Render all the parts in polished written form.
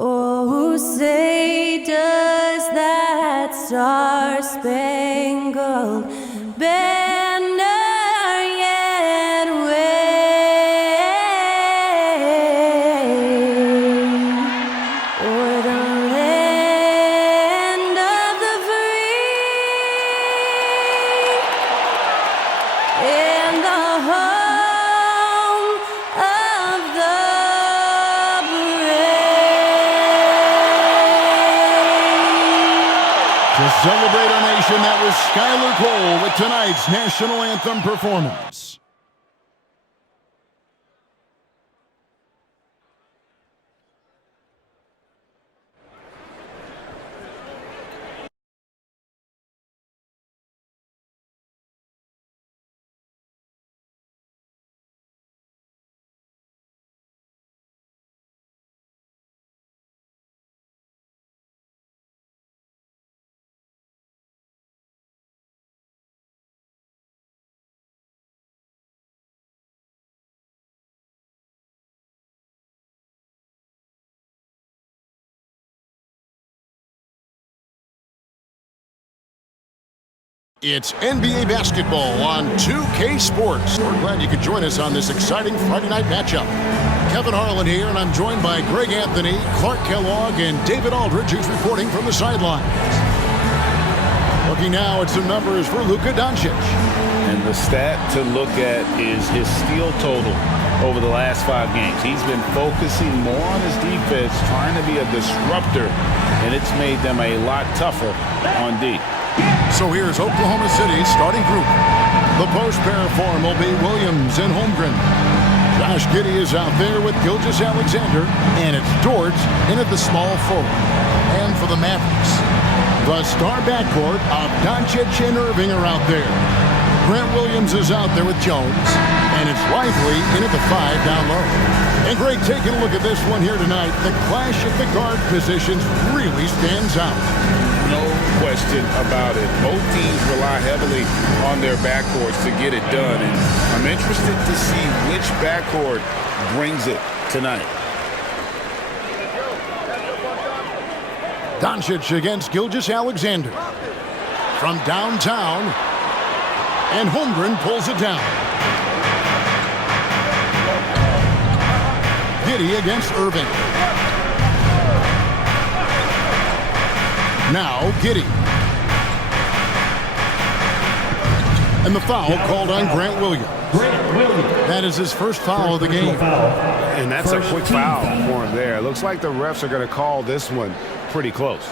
Oh, say does that star-spangled banner yet wave o'er the land of the free and the home of the To celebrate our nation, that was Skylar Cole with tonight's national anthem performance. It's NBA basketball on 2K Sports. We're glad you could join us on this exciting Friday night matchup. Kevin Harlan here, and I'm joined by Greg Anthony, Clark Kellogg, and David Aldridge, who's reporting from the sidelines. Looking now at some numbers for Luka Doncic. And the stat to look at is his steal total over the last 5 games. He's been focusing more on his defense, trying to be a disruptor, and it's made them a lot tougher on D. So here's Oklahoma City's starting group. The post pair form will be Williams and Holmgren. Josh Giddey is out there with Gilgeous-Alexander, and it's Dort in at the small forward. And for the Mavericks, the star backcourt of Doncic and Irving are out there. Grant Williams is out there with Jones, and it's Lively in at the 5 down low. And Greg, taking a look at this one here tonight, the clash of the guard positions really stands out. No question about it. Both teams rely heavily on their backcourts to get it done, and I'm interested to see which backcourt brings it tonight. Doncic against Gilgeous-Alexander. From downtown, and Holmgren pulls it down. Giddey against Irving. Now Giddey. And the foul called on Grant Williams. That is his first foul of the game. And that's a quick foul for him there. It looks like the refs are going to call this one pretty close.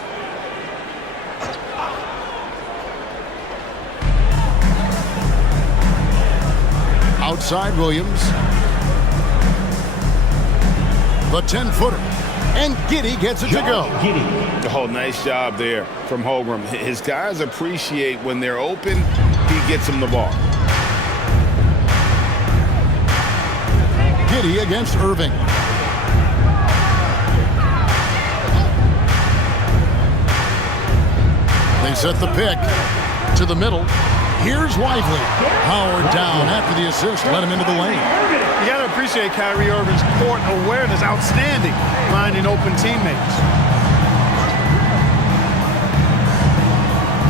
Outside Williams. The 10-footer. And Giddey gets it to go. Oh, nice job there from Holmgren. His guys appreciate when they're open, he gets them the ball. Giddey against Irving. They set the pick to the middle. Here's Lively. Howard down after the assist. Let him into the lane. You got to appreciate Kyrie Irving's court awareness. Outstanding. Finding open teammates.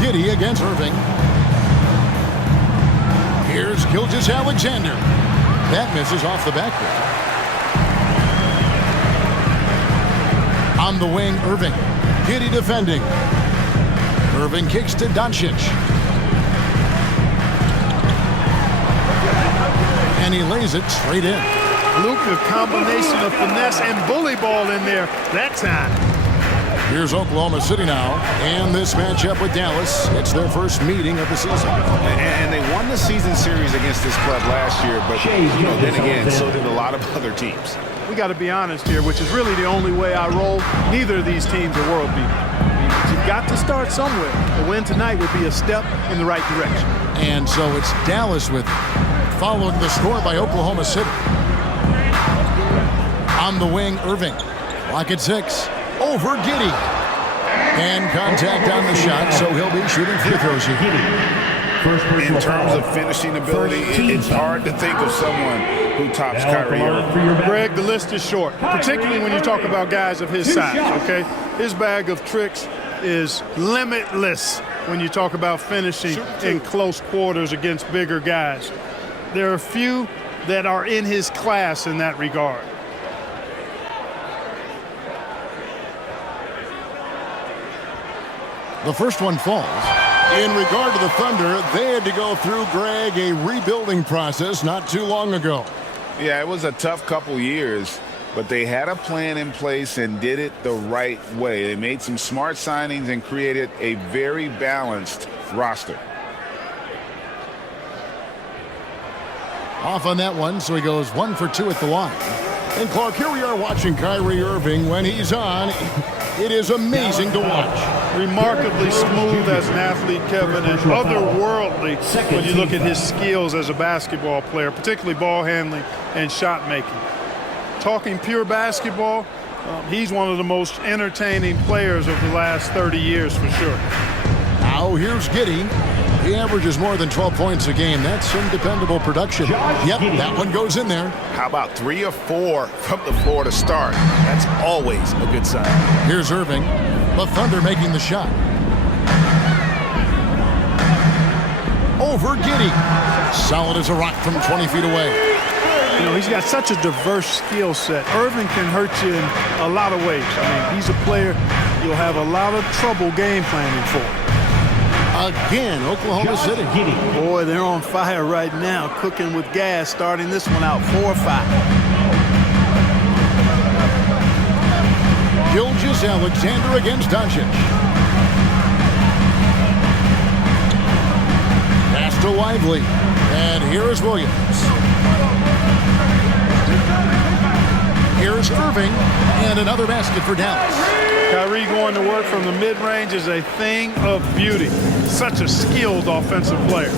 Giddey against Irving. Here's Gilgeous-Alexander. That misses off the backboard. On the wing, Irving. Giddey defending. Irving kicks to Doncic. And he lays it straight in. Luka, combination of finesse and bully ball in there that time. Here's Oklahoma City now, and this matchup with Dallas. It's their first meeting of the season. And they won the season series against this club last year, but then again, so did a lot of other teams. We got to be honest here, which is really the only way I roll. Neither of these teams are world beaters. You've got to start somewhere. A win tonight would be a step in the right direction. And so it's Dallas with following the score by Oklahoma City. On the wing, Irving. Clock at 6. Over Giddey. And contact on the shot, so he'll be shooting free throws here. In terms of finishing ability, it's hard to think of someone who tops Kyrie Irving. Greg, the list is short, particularly when you talk about guys of his size, okay? His bag of tricks is limitless when you talk about finishing in close quarters against bigger guys. There are few that are in his class in that regard. The first one falls. In regard to the Thunder, they had to go through, Greg, a rebuilding process not too long ago. Yeah, it was a tough couple years, but they had a plan in place and did it the right way. They made some smart signings and created a very balanced roster. Off on that one, so he goes 1 for 2 at the line. And Clark, here we are watching Kyrie Irving. When he's on, it is amazing to watch. Remarkably smooth as an athlete, Kevin, and otherworldly when you look at his skills as a basketball player, particularly ball handling and shot making. Talking pure basketball, he's one of the most entertaining players of the last 30 years for sure. Now here's Giddey. He averages more than 12 points a game. That's some dependable production. Yep, that one goes in there. How about 3 or 4 from the floor to start? That's always a good sign. Here's Irving. The Thunder making the shot. Over Giddey. Solid as a rock from 20 feet away. You know, he's got such a diverse skill set. Irving can hurt you in a lot of ways. I mean, he's a player you'll have a lot of trouble game planning for. Again, Oklahoma City. Boy, they're on fire right now, cooking with gas, starting this one out 4-5. Alexander against Doncic. Pass to Lively. And here is Williams. Here's Irving. And another basket for Dallas. Kyrie going to work from the mid-range is a thing of beauty. Such a skilled offensive player.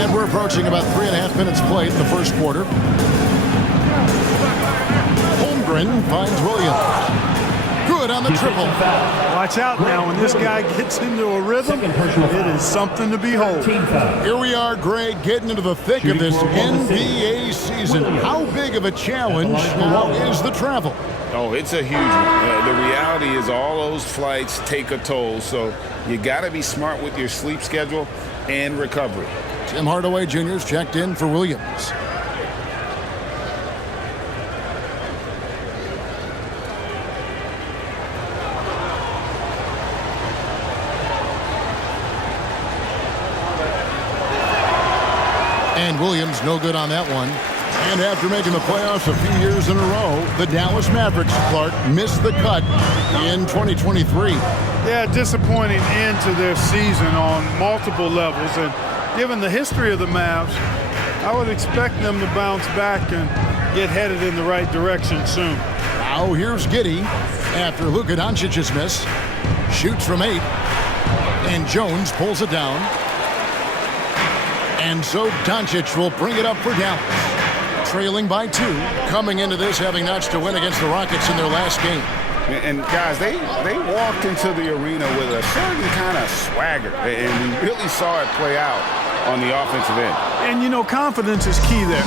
And we're approaching about 3.5 minutes played in the first quarter. Holmgren finds Williams. Good on the triple. Watch out now. When this guy gets into a rhythm, it is something to behold. Here we are, Greg, getting into the thick of this NBA season. How big of a challenge now is the travel? Oh, it's a huge one. The reality is all those flights take a toll, so you got to be smart with your sleep schedule and recovery. Tim Hardaway Jr.'s checked in for Williams. And Williams no good on that one. And after making the playoffs a few years in a row, the Dallas Mavericks, Clark, missed the cut in 2023. Yeah, disappointing end to their season on multiple levels. And given the history of the Mavs, I would expect them to bounce back and get headed in the right direction soon. Now here's Giddey after Luka Doncic's miss. Shoots from 8. And Jones pulls it down. And so Doncic will bring it up for Dallas. Trailing by 2, coming into this having notched a win against the Rockets in their last game. And guys, they walked into the arena with a certain kind of swagger, and we really saw it play out on the offensive end. And, you know, confidence is key there.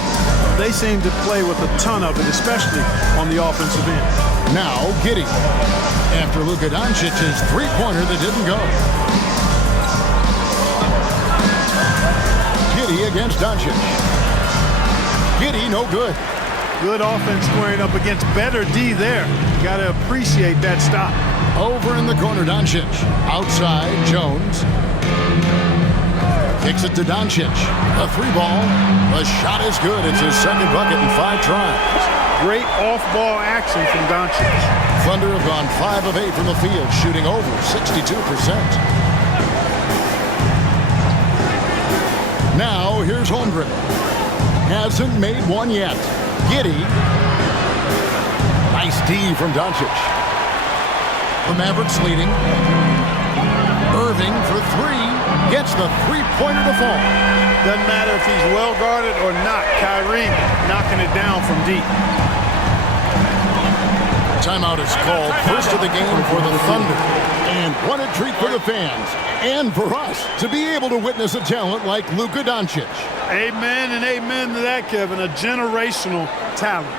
They seem to play with a ton of it, especially on the offensive end. Now Giddey after Luka Doncic's three-pointer that didn't go. Giddey against Doncic. Giddey no good. Good offense squaring up against better D there. Got to appreciate that stop. Over in the corner, Doncic. Outside, Jones. Kicks it to Doncic. A 3-ball. The shot is good. It's his second bucket in 5 tries. Great off-ball action from Doncic. Thunder have gone 5 of 8 from the field, shooting over 62%. Now, here's Holmgren. Hasn't made one yet. Giddey. Nice D from Doncic. The Mavericks leading. Irving for 3. Gets the three-pointer to fall. Doesn't matter if he's well guarded or not. Kyrie knocking it down from deep. Timeout is called. First of the game for the Thunder. And what a treat for the fans and for us to be able to witness a talent like Luka Doncic. Amen and amen to that, Kevin. A generational talent.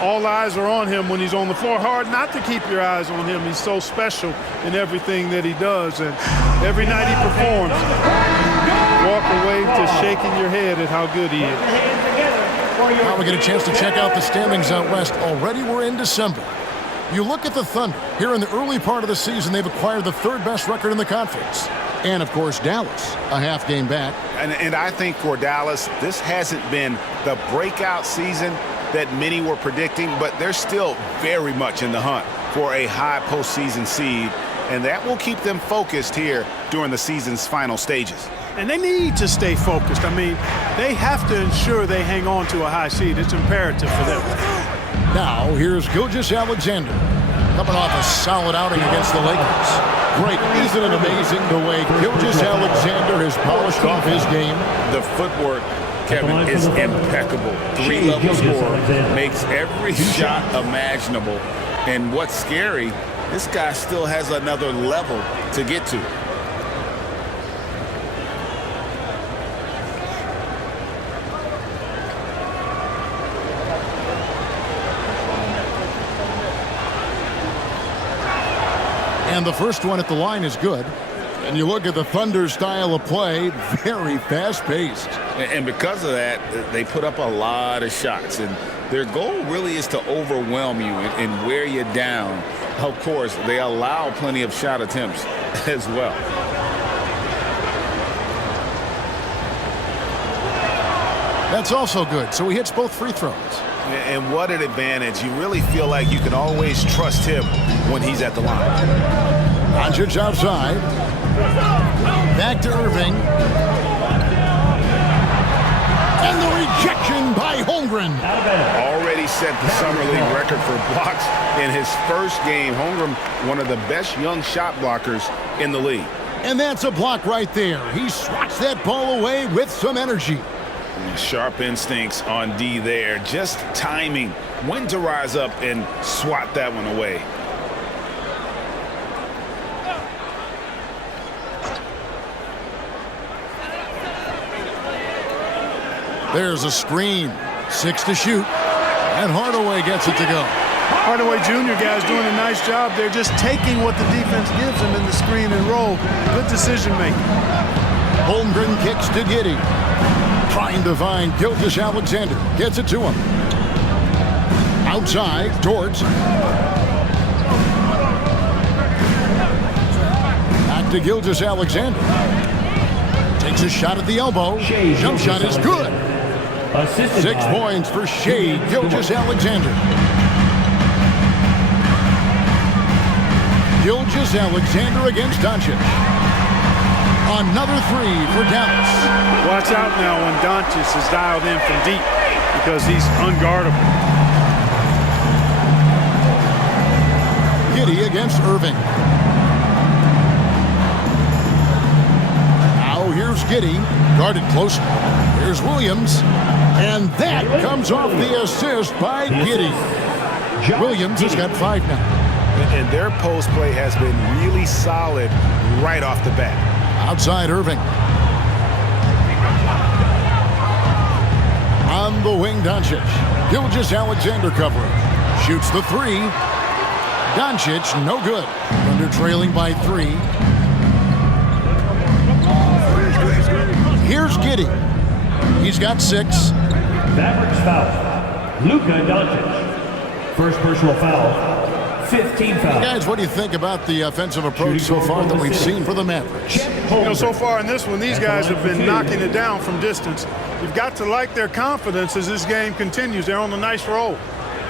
All eyes are on him when he's on the floor. Hard not to keep your eyes on him. He's so special in everything that he does. And every night he performs, walk away to shaking your head at how good he is. Now we get a chance to check out the standings out west. Already we're in December. You look at the Thunder. Here in the early part of the season, they've acquired the third best record in the conference. And, of course, Dallas, a half game back. And I think for Dallas, this hasn't been the breakout season that many were predicting, but they're still very much in the hunt for a high postseason seed, and that will keep them focused here during the season's final stages. And they need to stay focused. I mean, they have to ensure they hang on to a high seed. It's imperative for them. Now, here's Gilgeous-Alexander, coming off a solid outing against the Lakers. Great. Isn't it amazing the way Gilgeous-Alexander has polished off his game? The footwork, Kevin, is impeccable. Three-level scorer, makes every shot imaginable. And what's scary, this guy still has another level to get to. And the first one at the line is good. And you look at the Thunder style of play, very fast-paced. And because of that, they put up a lot of shots. And their goal really is to overwhelm you and wear you down. Of course, they allow plenty of shot attempts as well. That's also good. So he hits both free throws. And what an advantage. You really feel like you can always trust him when he's at the line. Doncic outside. Back to Irving. And the rejection by Holmgren. Already set the Summer League record for blocks in his first game. Holmgren, one of the best young shot blockers in the league. And that's a block right there. He swats that ball away with some energy. Sharp instincts on D there. Just timing when to rise up and swat that one away. There's a screen. 6 to shoot. And Hardaway gets it to go. Hardaway Jr. guys doing a nice job. They're just taking what the defense gives them in the screen and roll. Good decision making. Holmgren kicks to Giddey. Trying to find Gilgeous-Alexander. Gets it to him. Outside, Dort. Back to Gilgeous-Alexander. Takes a shot at the elbow. Jump shot is good. 6 points for Shai Gilgeous-Alexander. Gilgeous-Alexander against Doncic. Another 3 for Dallas. Watch out now when Doncic is dialed in from deep because he's unguardable. Giddey against Irving. Now here's Giddey, guarded closely. Here's Williams, and that comes off the assist by Giddey. Williams has got 5 now. And their post play has been really solid right off the bat. Outside Irving. On the wing, Doncic. Gilgeous-Alexander covering. Shoots the 3. Doncic, no good. Thunder trailing by 3. Here's Giddey. He's got 6. Mavericks foul. Luka Doncic. First personal foul. 15 fouls. Guys, what do you think about the offensive approach so far that we've seen for the Mavericks? You know, so far in this one, these guys have been knocking it down from distance. You've got to like their confidence as this game continues. They're on a nice roll.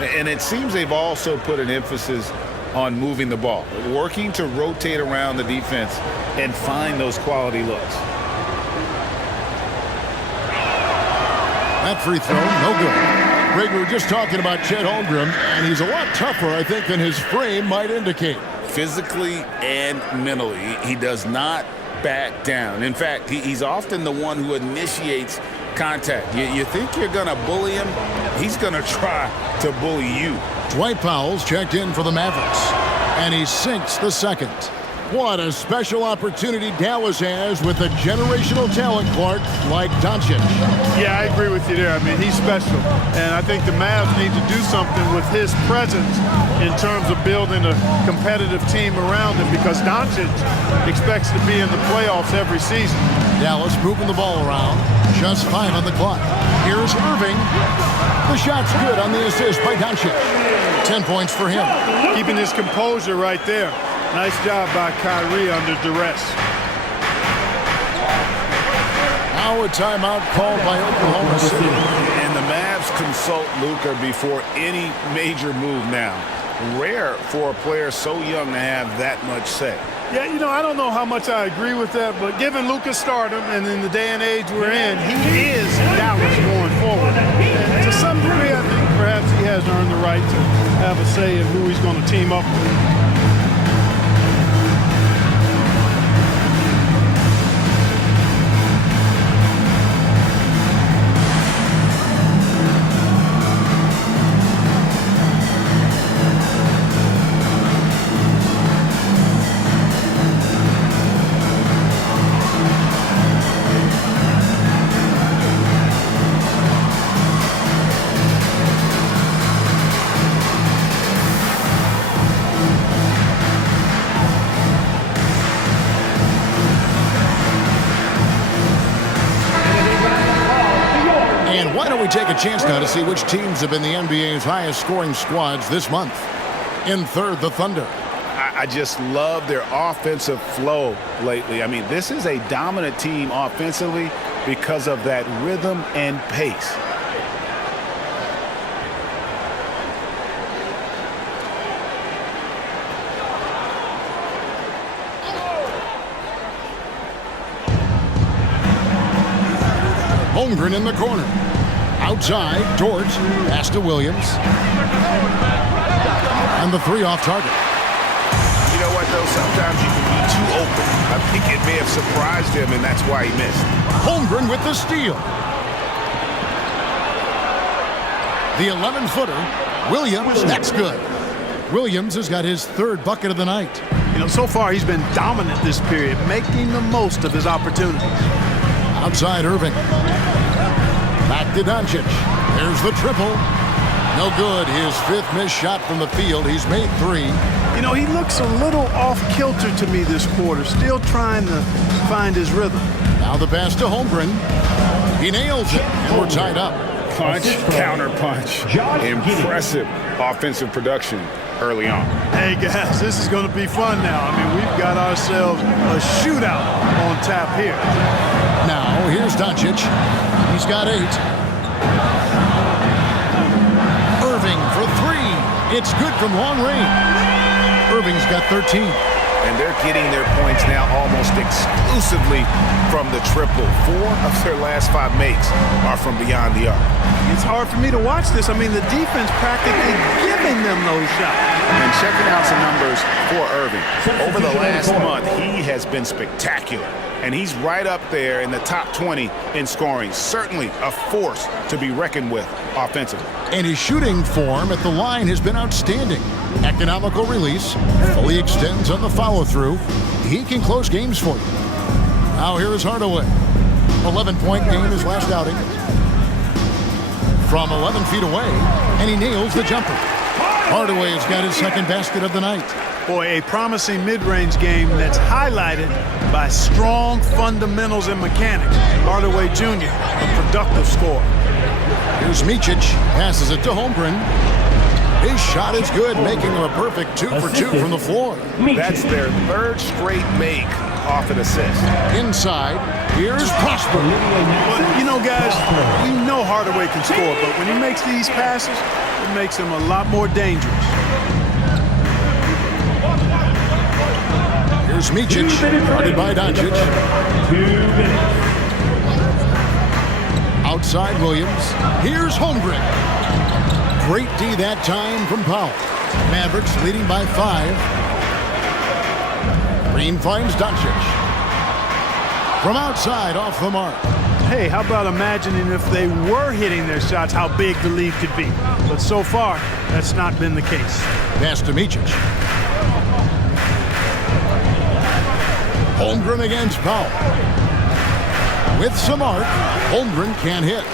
And it seems they've also put an emphasis on moving the ball, working to rotate around the defense and find those quality looks. That free throw, no good. Greg, we were just talking about Chet Holmgren, and he's a lot tougher, I think, than his frame might indicate. Physically and mentally, he does not back down. In fact, he's often the one who initiates contact. You think you're going to bully him? He's going to try to bully you. Dwight Powell's checked in for the Mavericks, and he sinks the second. What a special opportunity Dallas has with a generational talent, Clark, like Doncic. Yeah, I agree with you there. I mean, he's special. And I think the Mavs need to do something with his presence in terms of building a competitive team around him, because Doncic expects to be in the playoffs every season. Dallas moving the ball around. Just 5 on the clock. Here's Irving. The shot's good on the assist by Doncic. 10 points for him. Keeping his composure right there. Nice job by Kyrie under duress. Now a timeout called by Oklahoma City. And the Mavs consult Luka before any major move now. Rare for a player so young to have that much say. Yeah, you know, I don't know how much I agree with that, but given Luka's stardom and in the day and age we're in, he is Dallas going forward. And to some degree, I think perhaps he has earned the right to have a say in who he's going to team up with. Take a chance now to see which teams have been the NBA's highest scoring squads this month. In third, the Thunder. I just love their offensive flow lately. I mean, this is a dominant team offensively because of that rhythm and pace. Holmgren in the corner. Outside, Dort, pass to Williams. And the 3 off target. You know what, though? Sometimes you can be too open. I think it may have surprised him, and that's why he missed. Holmgren with the steal. The 11-footer. Williams, that's good. Williams has got his 3rd bucket of the night. You know, so far he's been dominant this period, making the most of his opportunities. Outside, Irving. Back to Doncic. There's the triple. No good. His 5th missed shot from the field. He's made 3. You know, he looks a little off-kilter to me this quarter, still trying to find his rhythm. Now the pass to Holmgren. He nails it, and we're tied up. Punch, counter punch. Impressive offensive production early on. Hey, guys, this is going to be fun now. I mean, we've got ourselves a shootout on tap here. Now, here's Doncic. He's got 8. Irving for 3. It's good from long range. Irving's got 13. And they're getting their points now almost exclusively from the triple. 4 of their last 5 makes are from beyond the arc. It's hard for me to watch this. I mean, the defense practically giving them those shots. And checking out some numbers for Irving. Over the last month, he has been spectacular. And he's right up there in the top 20 in scoring. Certainly a force to be reckoned with offensively. And his shooting form at the line has been outstanding. Economical release, fully extends on the follow-through. He can close games for you. Now here is Hardaway. 11-point game his last outing. From 11 feet away, and he nails the jumper. Hardaway's got his 2nd basket of the night. Boy, a promising mid-range game that's highlighted by strong fundamentals and mechanics. Hardaway Jr., a productive scorer. Here's Micic, passes it to Holmgren. His shot is good, making him a perfect 2 for 2 from the floor. That's their 3rd straight make off an assist. Inside, here's Prosper. But, you know, guys, we know Hardaway can score, but when he makes these passes, it makes him a lot more dangerous. Here's Micic, guarded by Doncic. 2 minutes. Outside Williams. Here's Holmgren. Great D that time from Powell. Mavericks leading by 5. Green finds Doncic. From outside, off the mark. Hey, how about imagining if they were hitting their shots, how big the lead could be? But so far, that's not been the case. Pass to Micic. Holmgren against Powell. With some arc, Holmgren can't hit.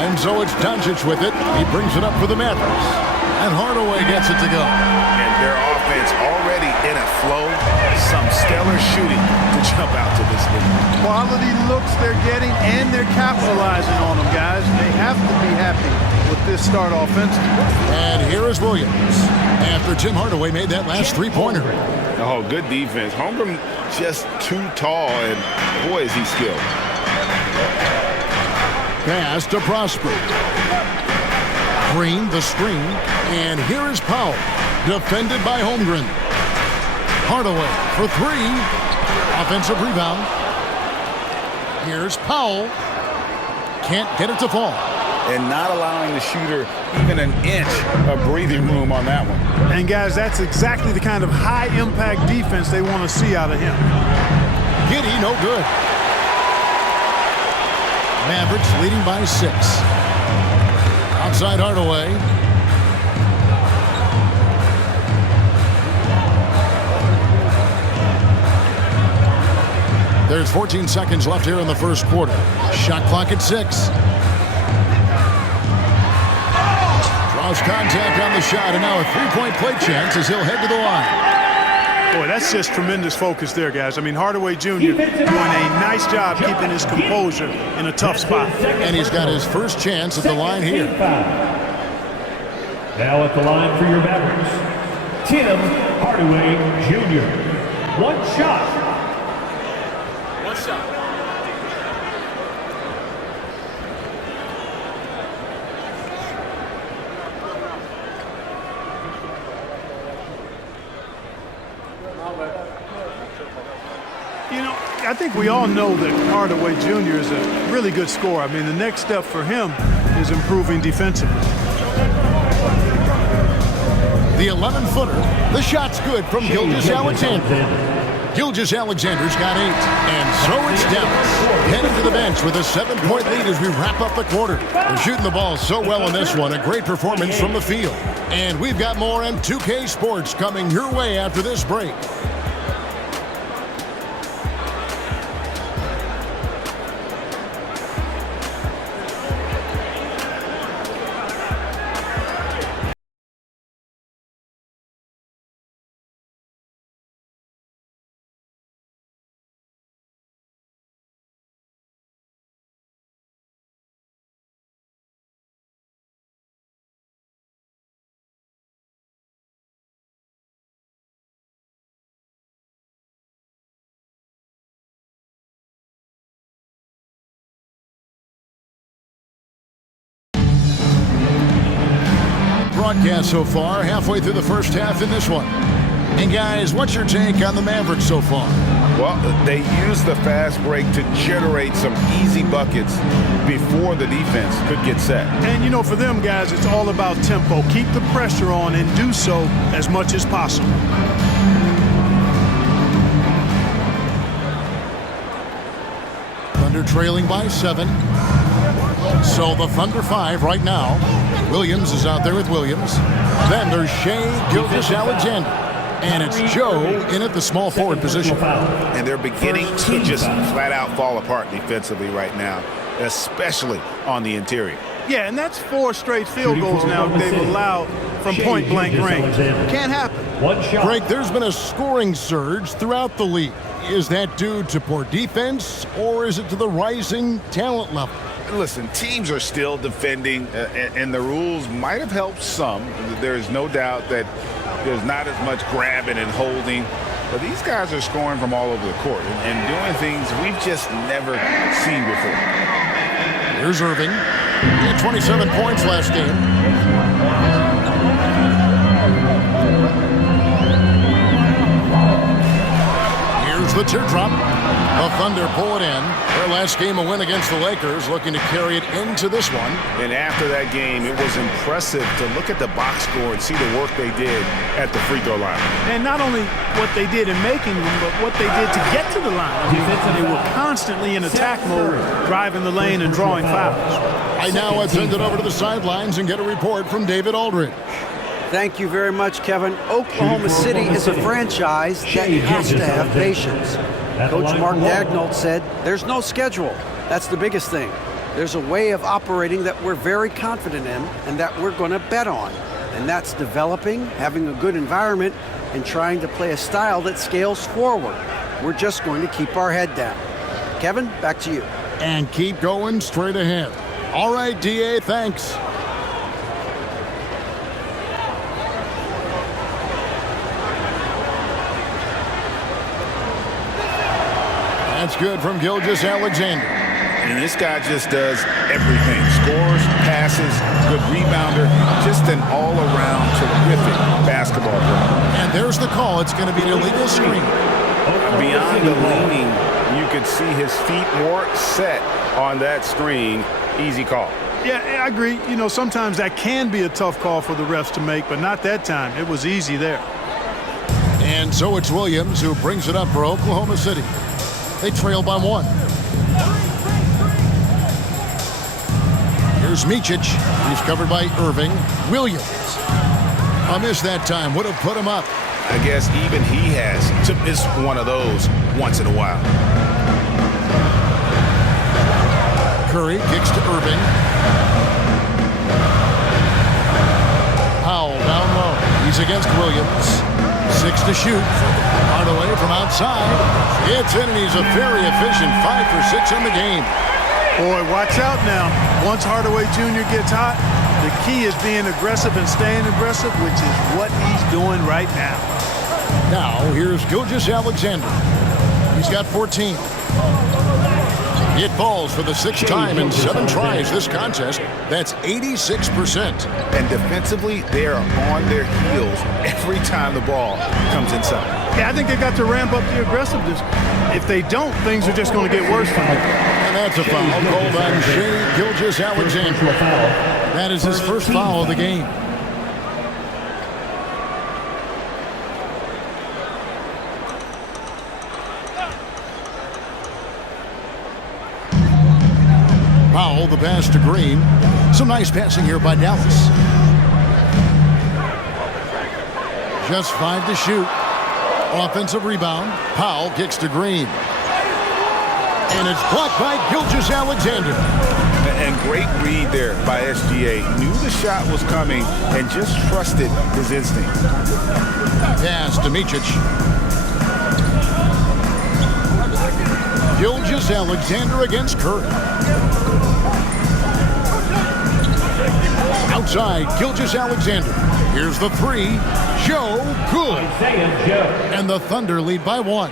And so it's Doncic with it. He brings it up for the Mavericks. And Hardaway gets it to go. And their offense already in a flow. Some stellar shooting to jump out to this league. Quality looks they're getting, and they're capitalizing on them, guys. They have to be happy with this start offensively. And here is Williams. After Tim Hardaway made that last three-pointer. Oh, good defense. Holmgren just too tall, and boy, is he skilled. Pass to Prosper. Green, the screen, and here is Powell, defended by Holmgren. Hardaway for three. Offensive rebound. Here's Powell. Can't get it to fall. And not allowing the shooter even an inch of breathing room on that one. And, guys, that's exactly the kind of high-impact defense they want to see out of him. Giddey, no good. Mavericks leading by 6. Outside Hardaway. There's 14 seconds left here in the first quarter. Shot clock at 6. Draws contact on the shot, and now a three-point play chance as he'll head to the line. Boy, that's just tremendous focus there, guys. I mean, Hardaway Jr. doing a nice job keeping his composure in a tough spot. And he's got his first chance at the line here. Now at the line for your Mavericks, Tim Hardaway Jr. One shot. You know, I think we all know that Hardaway Jr. is a really good scorer. I mean, the next step for him is improving defensively. The 11-footer. The shot's good from Gilgeous-Alexander. Gilgeous-Alexander's got 8. And so it's Dallas heading to the bench with a 7-point lead as we wrap up the quarter. They're shooting the ball so well in this one. A great performance from the field. And we've got more M2K Sports coming your way after this break. Broadcast so far, halfway through the first half in this one. And guys, what's your take on the Mavericks so far? Well, they use the fast break to generate some easy buckets before the defense could get set. And, you know, for them, guys, it's all about tempo. Keep the pressure on and do so as much as possible. Thunder trailing by 7. So the Thunder 5 right now. Williams is out there with Williams. Then there's Shea Gilgeous-Alexander. And it's Joe in at the small forward position. And they're beginning to just flat out fall apart defensively right now, especially on the interior. Yeah, and that's 4 straight field goals now they've allowed from point-blank range. Can't happen. One shot. Greg, there's been a scoring surge throughout the league. Is that due to poor defense, or is it to the rising talent level? Listen, teams are still defending, and the rules might have helped some. There is no doubt that there's not as much grabbing and holding. But these guys are scoring from all over the court and doing things we've just never seen before. Here's Irving. He had 27 points last game. Here's Here's the teardrop. The Thunder pull it in. Their last game a win against the Lakers, looking to carry it into this one. And after that game, it was impressive to look at the box score and see the work they did at the free throw line. And not only what they did in making them, but what they did to get to the line. I mean, they were constantly in attack mode, driving the lane and drawing fouls. I now send it over to the sidelines and get a report from David Aldridge. Thank you very much, Kevin. Oklahoma City is a franchise that has to have patience. Coach Mark Daigneault said, there's no schedule. That's the biggest thing. There's a way of operating that we're very confident in and that we're going to bet on. And that's developing, having a good environment, and trying to play a style that scales forward. We're just going to keep our head down. Kevin, back to you. And keep going straight ahead. All right, DA, thanks. That's good from Gilgeous-Alexander. And this guy just does everything. Scores, passes, good rebounder, just an all-around terrific basketball player. And there's the call. It's going to be an illegal screen. Beyond the leaning, you could see his feet more set on that screen. Easy call. Yeah, I agree. You know, sometimes that can be a tough call for the refs to make, but not that time. It was easy there. And so it's Williams who brings it up for Oklahoma City. They trail by 1. Here's Micic. He's covered by Irving. Williams. A miss that time. Would have put him up. I guess even he has to miss one of those once in a while. Curry kicks to Irving. Powell down low. He's against Williams. 6 to shoot. Hardaway from outside. It's in, and he's a very efficient 5 for 6 on the game. Boy, watch out now. Once Hardaway Jr. gets hot, the key is being aggressive and staying aggressive, which is what he's doing right now. Now, here's Gilgeous-Alexander. He's got 14. It falls for the 6th time in 7 tries this contest. That's 86%. And defensively, they are on their heels every time the ball comes inside. Yeah, I think they got to ramp up the aggressiveness. If they don't, things are just going to get worse for them. And that's a foul called on Shai Gilgeous-Alexander. That is his first foul of the game. Powell, the pass to Green. Some nice passing here by Dallas. Just 5 to shoot. Offensive rebound. Powell kicks to Green. And it's blocked by Gilgeous-Alexander. And great read there by SGA. Knew the shot was coming and just trusted his instinct. Pass to Micic. Gilgeous-Alexander against Curry. Outside, Gilgeous-Alexander. Here's the 3. Joe, good. And the Thunder lead by 1.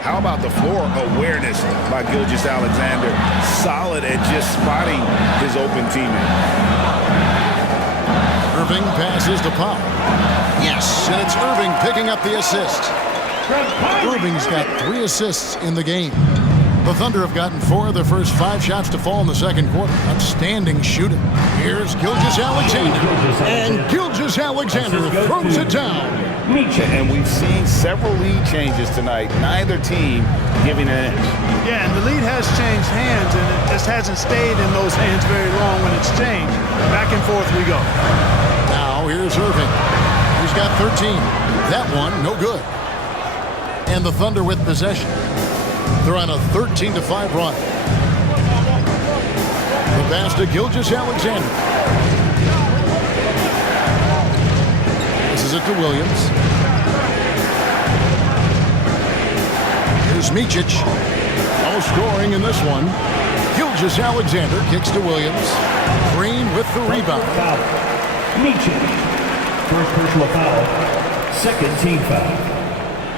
How about the floor awareness by Gilgeous-Alexander? Solid at just spotting his open teammate. Irving passes to Powell. Yes, and it's Irving picking up the assist. Irving's got 3 assists in the game. The Thunder have gotten 4 of their first 5 shots to fall in the second quarter. Outstanding shooting. Here's Gilgeous-Alexander. And Gilgeous-Alexander throws it down. And we've seen several lead changes tonight. Neither team giving an inch. Yeah, and the lead has changed hands, and it just hasn't stayed in those hands very long when it's changed. Back and forth we go. Now here's Irving. He's got 13. That one, no good. And the Thunder with possession. They're on a 13-5 run. The pass to Gilgeous-Alexander. This is it to Williams. Here's Micic. No scoring in this one. Gilgeous-Alexander kicks to Williams. Green with the rebound. Micic. First personal foul. Second team foul.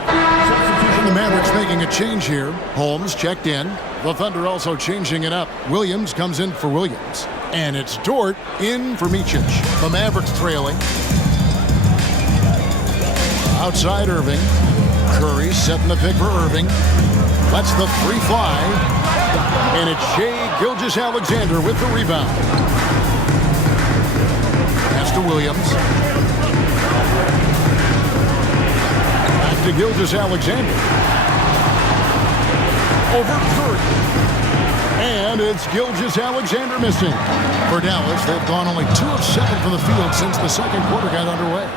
And the Mavericks making a change here. Holmes checked in. The Thunder also changing it up. Williams comes in for Williams. And it's Dort in for Micic. The Mavericks trailing. Outside Irving. Curry setting the pick for Irving. Lets the three fly. And it's Shai Gilgeous-Alexander with the rebound. Pass to Williams. Back to Gilgeous-Alexander. Over Curry. And it's Gilgeous-Alexander missing. For Dallas, they've gone only 2 of 7 from the field since the second quarter got underway.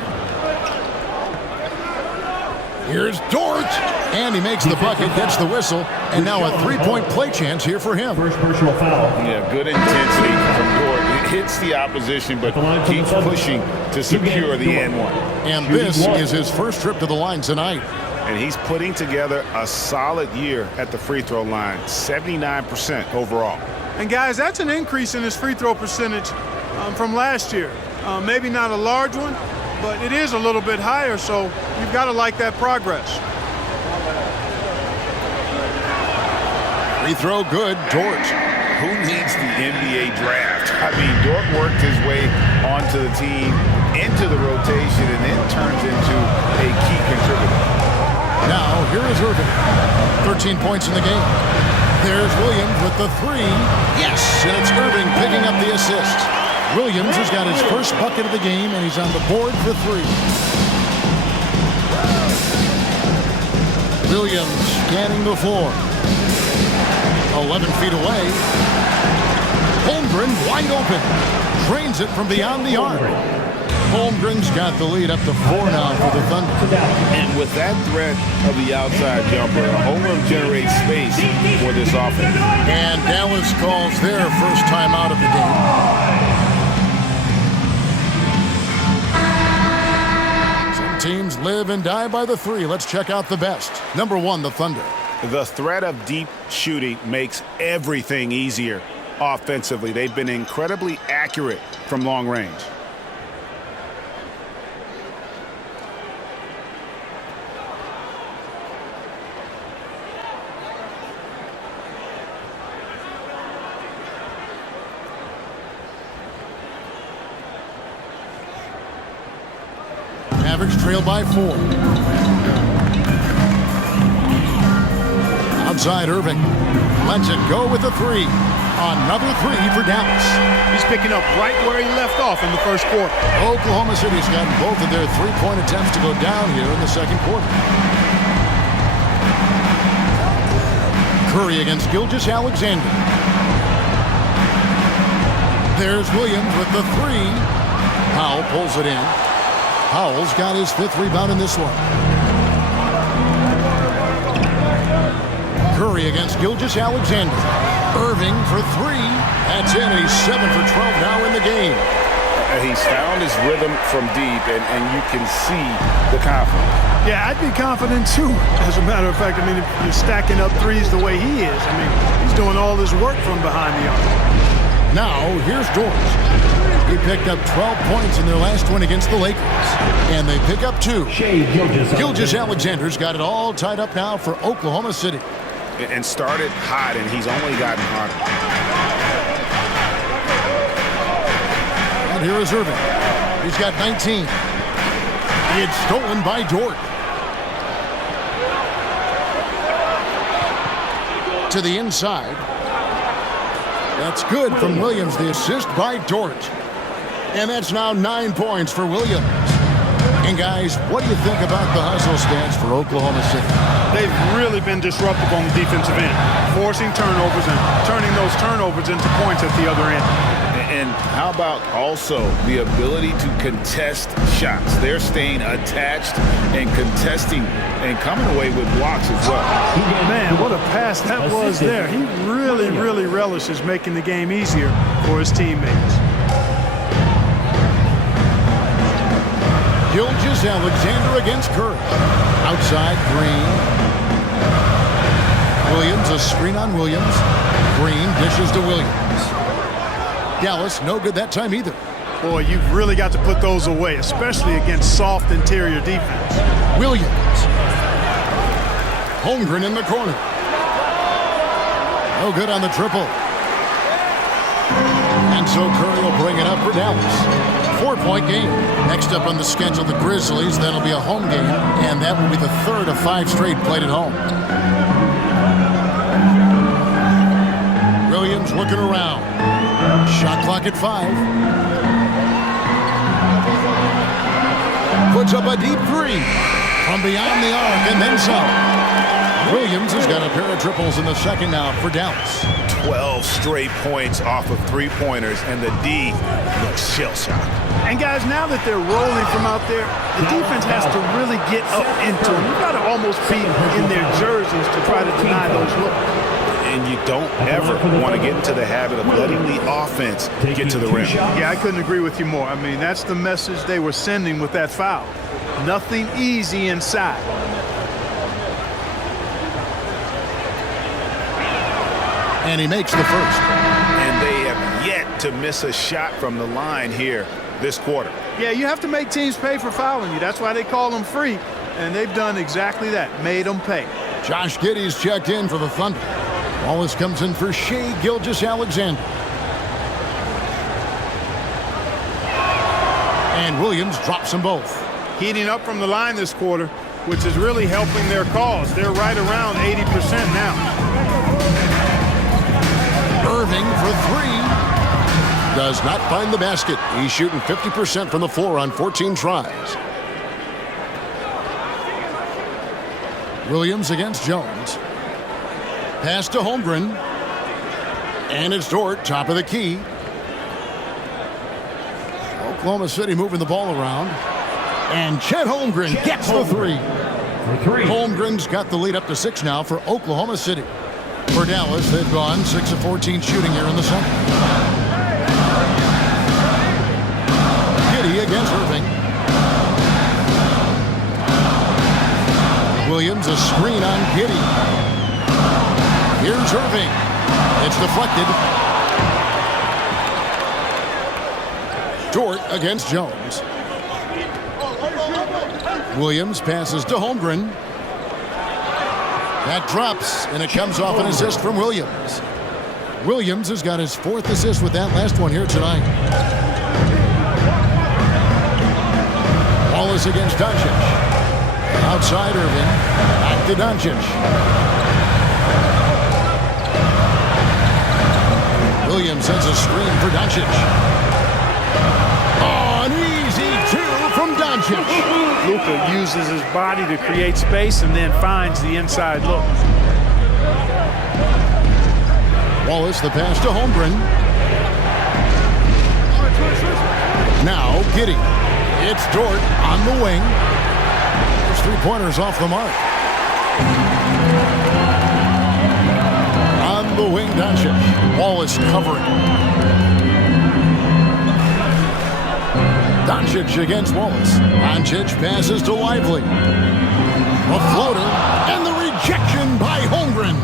Here's Dort, and he makes the bucket, gets the whistle, and now a three-point play chance here for him. First personal foul. Yeah, good intensity from Dort. It hits the opposition, but keeps pushing to secure the and one. And this is his first trip to the line tonight. And he's putting together a solid year at the free throw line, 79% overall. And guys, that's an increase in his free throw percentage from last year. Maybe not a large one, but it is a little bit higher, so you've got to like that progress. Free throw good, Dort. Who needs the NBA draft? I mean, Dort worked his way onto the team, into the rotation, and then turns into a key contributor. Now, here is Irving. 13 points in the game. There's Williams with the three. Yes, and it's Irving picking up the assist. Williams has got his first bucket of the game, and he's on the board for 3. Williams scanning the floor. 11 feet away. Holmgren wide open. Drains it from beyond the arc. Holmgren's got the lead up to 4 now for the Thunder. And with that threat of the outside jumper, Holmgren generates space for this offense. And Dallas calls their first time out of the game. Some teams live and die by the 3. Let's check out the best. Number 1, the Thunder. The threat of deep shooting makes everything easier offensively. They've been incredibly accurate from long range. Mavericks trail by 4. Outside Irving. Lets it go with a 3. Another 3 for Dallas. He's picking up right where he left off in the first quarter. Oklahoma City's gotten both of their 3-point attempts to go down here in the second quarter. Curry against Gilgeous-Alexander. There's Williams with the 3. Powell pulls it in. Powell's got his 5th rebound in this one. Curry against Gilgeous-Alexander. Irving for 3. That's in. He's 7 for 12 now in the game. He's found his rhythm from deep, and you can see the confidence. Yeah, I'd be confident too. As a matter of fact, I mean, if you're stacking up threes the way he is, I mean, he's doing all his work from behind the arc. Now, here's Dort. He picked up 12 points in their last one against the Lakers. And they pick up 2. Gilgeous-Alexander's got it all tied up now for Oklahoma City. And started hot, and he's only gotten hotter. And here is Irving. He's got 19. It's stolen by Dort. To the inside. That's good from Williams. The assist by Dort. And that's now 9 points for Williams. And guys, what do you think about the hustle stance for Oklahoma City? They've really been disruptive on the defensive end, forcing turnovers and turning those turnovers into points at the other end. And how about also the ability to contest shots? They're staying attached and contesting and coming away with blocks as well. Man, what a pass that was there. He really relishes making the game easier for his teammates. Gilgeous-Alexander against Curry. Outside, Green. Williams, a screen on Williams. Green dishes to Williams. Dallas, no good that time either. Boy, you've really got to put those away, especially against soft interior defense. Williams. Holmgren in the corner. No good on the triple. And so Curry will bring it up for Dallas. 4-point game. Next up on the schedule, the Grizzlies. Then it'll be a home game, and that will be the third of 5 straight played at home. Williams looking around. Shot clock at 5. Puts up a deep 3 from beyond the arc and then some. Williams has got a pair of triples in the second now for Dallas. 12 straight points off of 3-pointers, and the D looks shell-shocked. And guys, now that they're rolling from out there, the defense has to really get up into them. You've got to almost be in their jerseys to try to deny those looks. And you don't ever want to get into the habit of letting the offense get to the rim. Yeah, I couldn't agree with you more. I mean, that's the message they were sending with that foul. Nothing easy inside. And he makes the first. And they have yet to miss a shot from the line here this quarter. Yeah, you have to make teams pay for fouling you. That's why they call them free. And they've done exactly that, made them pay. Josh Giddey's checked in for the Thunder. Wallace comes in for Shai Gilgeous-Alexander. And Williams drops them both. Heating up from the line this quarter, which is really helping their cause. They're right around 80% now. Irving for 3. Does not find the basket. He's shooting 50% from the floor on 14 tries. Williams against Jones. Pass to Holmgren. And it's Dort, top of the key. Oklahoma City moving the ball around. And Chet Holmgren gets the 3. Holmgren's got the lead up to 6 now for Oklahoma City. For Dallas, they've gone 6 of 14 shooting here in the second. Giddey against Irving. Williams, a screen on Giddey. Here's Irving. It's deflected. Dort against Jones. Williams passes to Holmgren. That drops, and it comes off an assist from Williams. Williams has got his 4th assist with that last one here tonight. Wallace against Doncic. Outside Irving. Back to Doncic. Williams sends a screen for Doncic. Oh, an easy 2 from Doncic. Luka uses his body to create space and then finds the inside look. Wallace, the pass to Holmgren. Now Giddey. It's Dort on the wing. There's 3-pointers off the mark. On the wing, Doncic. Wallace covering. Doncic against Wallace. Doncic passes to Lively. A floater, and the rejection by Holmgren.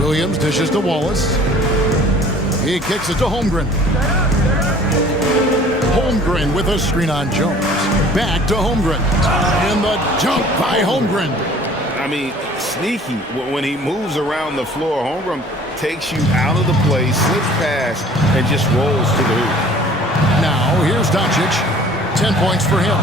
Williams dishes to Wallace. He kicks it to Holmgren. Holmgren with a screen on Jones. Back to Holmgren. And the dunk by Holmgren. I mean, sneaky. When he moves around the floor, Holmgren takes you out of the play, slips past, and just rolls to the hoop. Now, here's Doncic. 10 points for him.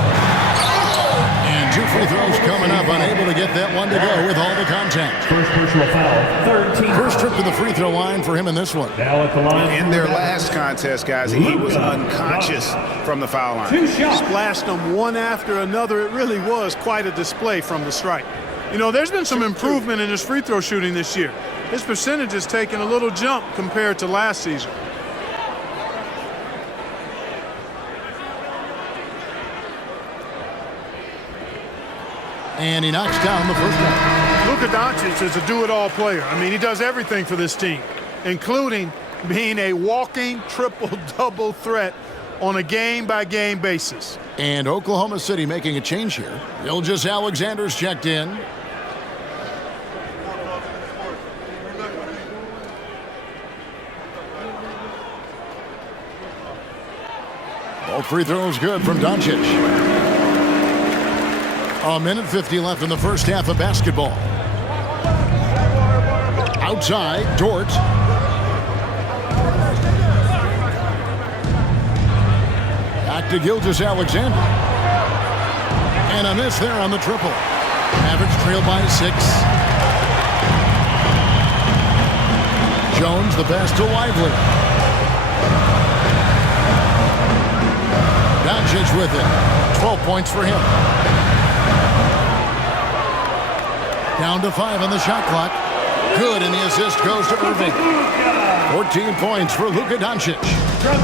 And 2 free throws coming up. Unable to get that one to go with all the contact. First personal foul, 13. First trip to the free throw line for him in this one. Now at the line. In their last contest, guys, he was unconscious from the foul line. Splashed them one after another. It really was quite a display from the stripe. You know, there's been some improvement in his free throw shooting this year. His percentage has taken a little jump compared to last season. And he knocks down the first one. Luka Doncic is a do-it-all player. I mean, he does everything for this team, including being a walking triple-double threat on a game-by-game basis. And Oklahoma City making a change here. Gilgeous-Alexander's checked in. Both free throws good from Doncic. A minute 50 left in the first half of basketball. Outside, Dort. to Gilgeous-Alexander. And a miss there on the triple. Mavericks trail by 6. Jones, the pass to Lively. Doncic with it. 12 points for him. Down to 5 on the shot clock. Good, and the assist goes to Irving. 14 points for Luka Doncic.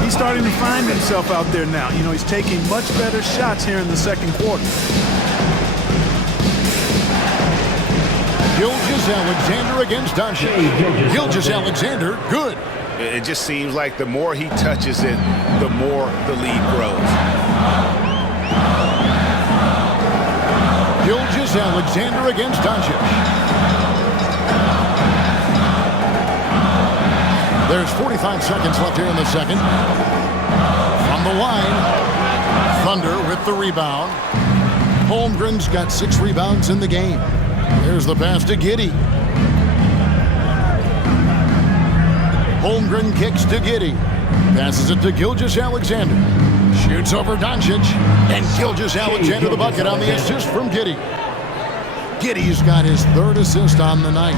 He's starting to find himself out there now. You know, he's taking much better shots here in the second quarter. Gilgeous-Alexander against Doncic. Gilgeous-Alexander, good. It just seems like the more he touches it, the more the lead grows. Gilgeous-Alexander against Doncic. There's 45 seconds left here in the second. From the line, Thunder with the rebound. Holmgren's got 6 rebounds in the game. There's the pass to Giddey. Holmgren kicks to Giddey. Passes it to Gilgeous-Alexander. Shoots over Doncic. And Gilgeous-Alexander the bucket on the assist from Giddey. Giddey's got his 3rd assist on the night.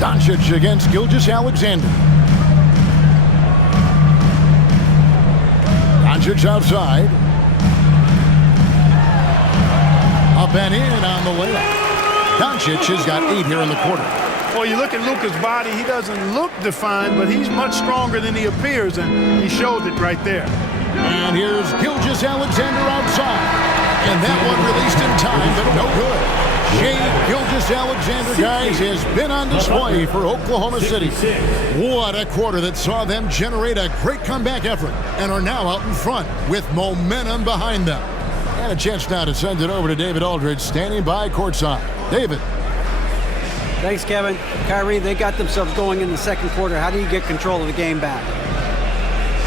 Doncic against Gilgeous-Alexander. Doncic outside. Up and in on the layup. Doncic has got 8 here in the quarter. Well, you look at Luka's body, he doesn't look defined, but he's much stronger than he appears, and he showed it right there. And here's Gilgeous-Alexander outside. And that one released in time, but no good. Shai Gilgeous-Alexander, guys, has been on display for Oklahoma City. What a quarter that saw them generate a great comeback effort and are now out in front with momentum behind them. And a chance now to send it over to David Aldridge, standing by courtside. David. Thanks, Kevin. Kyrie, they got themselves going in the second quarter. How do you get control of the game back?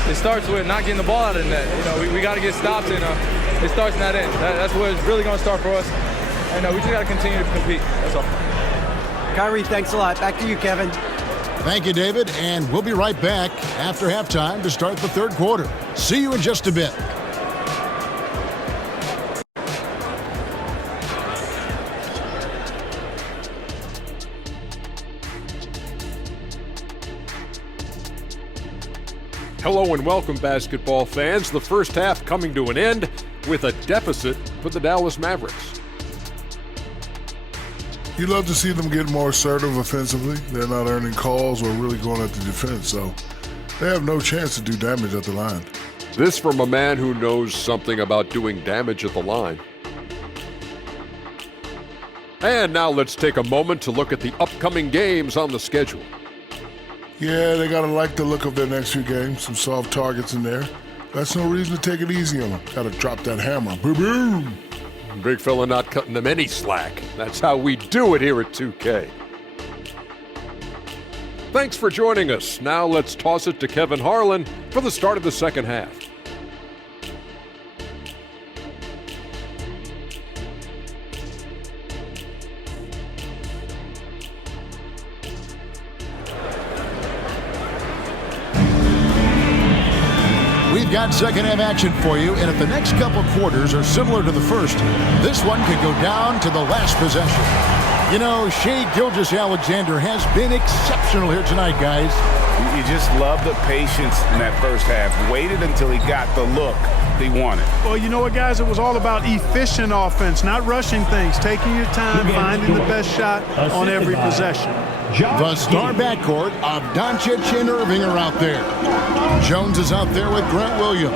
It starts with not getting the ball out of the net. You know, we got to get stops, and it starts in that end. That's where it's really going to start for us. And we just got to continue to compete. That's all. Kyrie, thanks a lot. Back to you, Kevin. Thank you, David. And we'll be right back after halftime to start the third quarter. See you in just a bit. Hello and welcome, basketball fans. The first half coming to an end with a deficit for the Dallas Mavericks. You love to see them get more assertive offensively. They're not earning calls or really going at the defense, so they have no chance to do damage at the line. This from a man who knows something about doing damage at the line. And now let's take a moment to look at the upcoming games on the schedule. Yeah, they got to like the look of their next few games. Some soft targets in there. That's no reason to take it easy on them. Got to drop that hammer. Boom! Big fella not cutting them any slack. That's how we do it here at 2K. Thanks for joining us. Now let's toss it to Kevin Harlan for the start of the second half. We've got second half action for you, and if the next couple quarters are similar to the first, this one could go down to the last possession. You know, Shai Gilgeous-Alexander has been exceptional here tonight, guys. You just love the patience in that first half. Waited until he got the look he wanted. Well, you know what, guys? It was all about efficient offense, not rushing things, taking your time, finding the best shot on every possession. The star backcourt of Doncic and Irving are out there. Jones is out there with Grant Williams.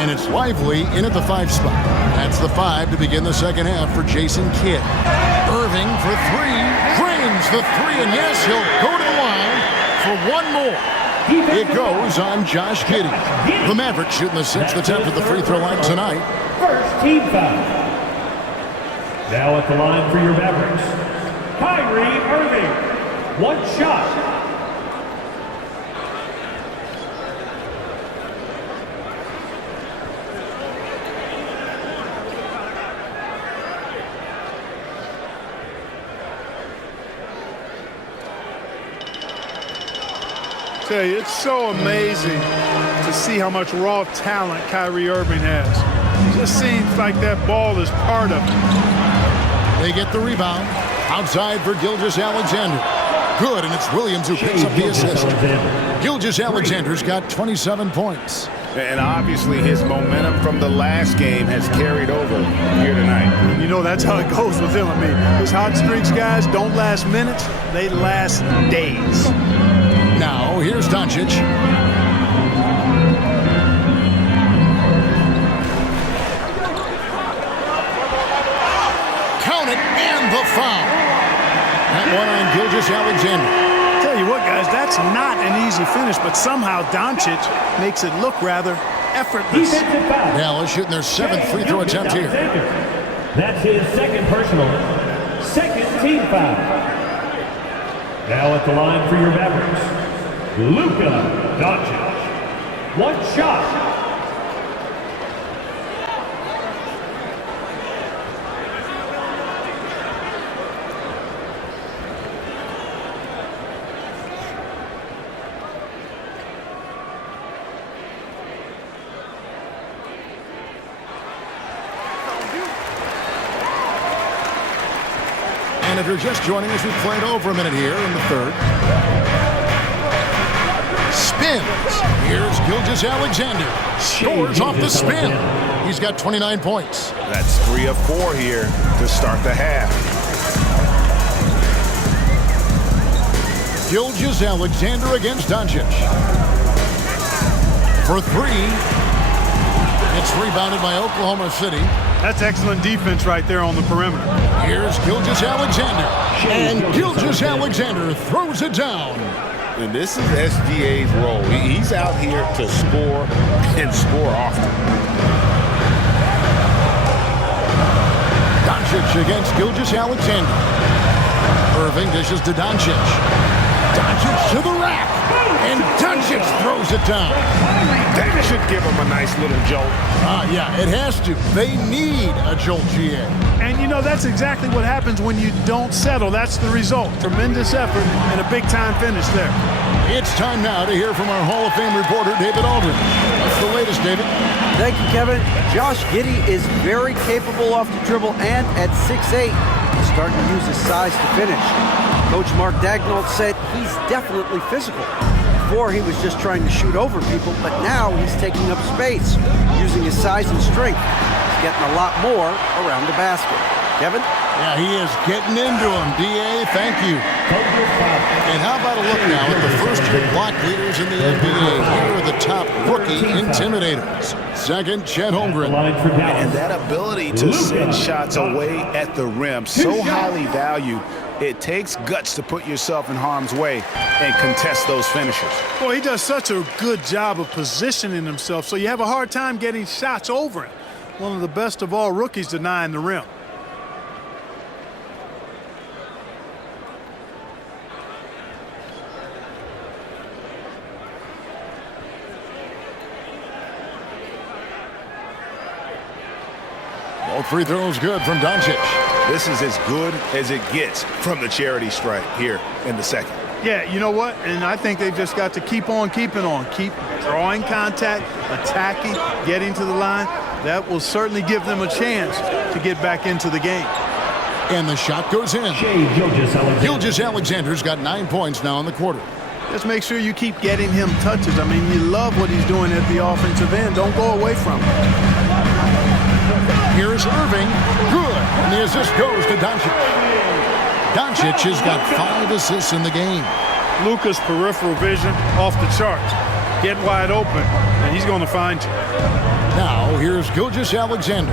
And it's Lively in at the 5 spot. That's the 5 to begin the second half for Jason Kidd. Irving for 3, drains the 3, and yes, he'll go to the line for one more. It goes on Josh Giddey. The Mavericks shooting the 6th attempt at the free throw line tonight. First team foul. Now at the line for your Mavericks, Kyrie Irving. One shot. Tell you, it's so amazing to see how much raw talent Kyrie Irving has. It just seems like that ball is part of it. They get the rebound. Outside for Gilgeous-Alexander. Good, and it's Williams who picks up the assist. Gilgeous-Alexander's got 27 points. And obviously his momentum from the last game has carried over here tonight. You know, that's how it goes with him. I mean, his hot streaks, guys, don't last minutes. They last days. Now, here's Doncic. Count it, and the foul. That one on Gilgeous-Alexander. Tell you what, guys, that's not an easy finish, but somehow Doncic makes it look rather effortless. Dallas shooting their 7th free throw attempt here. That's his second personal, second team foul. Now at the line for your Mavericks, Luka Doncic. One shot. And if you're just joining us, we've played over a minute here in the third. Spins. Here's Gilgeous-Alexander. Scores off the spin. He's got 29 points. That's 3 of 4 here to start the half. Gilgeous-Alexander against Doncic. For 3. It's rebounded by Oklahoma City. That's excellent defense right there on the perimeter. Here's Gilgeous-Alexander. And Gilgeous-Alexander throws it down. And this is SGA's role. He's out here to score and score often. Doncic against Gilgeous-Alexander. Irving dishes to Doncic. Doncic to the rack. And Doncic throws it down. That should give him a nice little jolt. Yeah, it has to. They need a jolt, GA. And, you know, that's exactly what happens when you don't settle. That's the result. Tremendous effort and a big-time finish there. It's time now to hear from our Hall of Fame reporter, David Aldridge. What's the latest, David? Thank you, Kevin. Josh Giddey is very capable off the dribble, and at 6'8", he's starting to use his size to finish. Coach Mark Daigneault said he's definitely physical. Before, he was just trying to shoot over people, but now he's taking up space, using his size and strength. He's getting a lot more around the basket. Kevin? Yeah, he is getting into him. D.A., thank you. And how about a look now at the first-year block leaders in the NBA? Here are the top rookie intimidators. Second, Chet Holmgren. And that ability to send shots away at the rim, so highly valued. It takes guts to put yourself in harm's way and contest those finishes. Boy, he does such a good job of positioning himself, so you have a hard time getting shots over him. One of the best of all rookies denying the rim. Both free throws good from Doncic. This is as good as it gets from the charity stripe here in the second. Yeah, you know what? And I think they've just got to keep on keeping on. Keep drawing contact, attacking, getting to the line. That will certainly give them a chance to get back into the game. And the shot goes in. Gilgeous-Alexander's got 9 points now in the quarter. Just make sure you keep getting him touches. I mean, you love what he's doing at the offensive end. Don't go away from him. Here's Irving. Good. And the assist goes to Doncic. Doncic has got 5 assists in the game. Luka's peripheral vision off the charts. Get wide open, and he's going to find you. Now, here's Gilgeous-Alexander.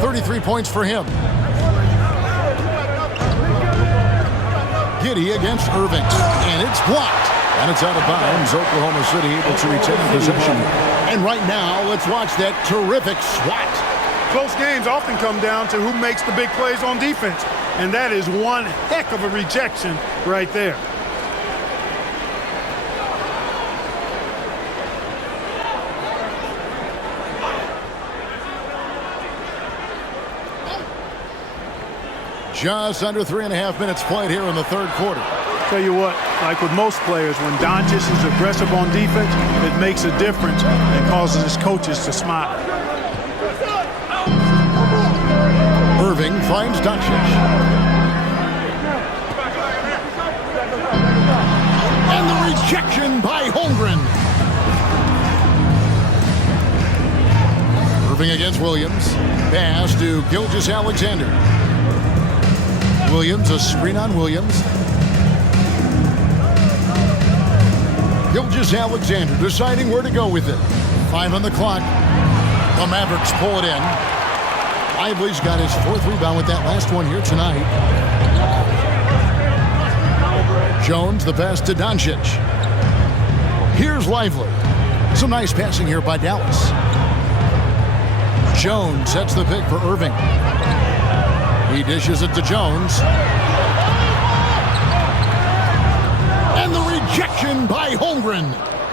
33 points for him. Giddey against Irving. And it's blocked. And it's out of bounds. Oklahoma City able to retain possession. And right now, let's watch that terrific swat. Close games often come down to who makes the big plays on defense. And that is one heck of a rejection right there. Just under 3.5 minutes played here in the third quarter. Tell you what, Like with most players, when Doncic is aggressive on defense, it makes a difference and causes his coaches to smile. Irving finds Doncic. And the rejection by Holmgren. Irving against Williams. Pass to Gilgeous-Alexander. Williams, a screen on Williams. Gilgeous-Alexander deciding where to go with it. 5 on the clock. The Mavericks pull it in. Lively's got his 4th rebound with that last one here tonight. Jones, the pass to Doncic. Here's Lively. Some nice passing here by Dallas. Jones sets the pick for Irving. He dishes it to Jones. And the rejection by Holmgren.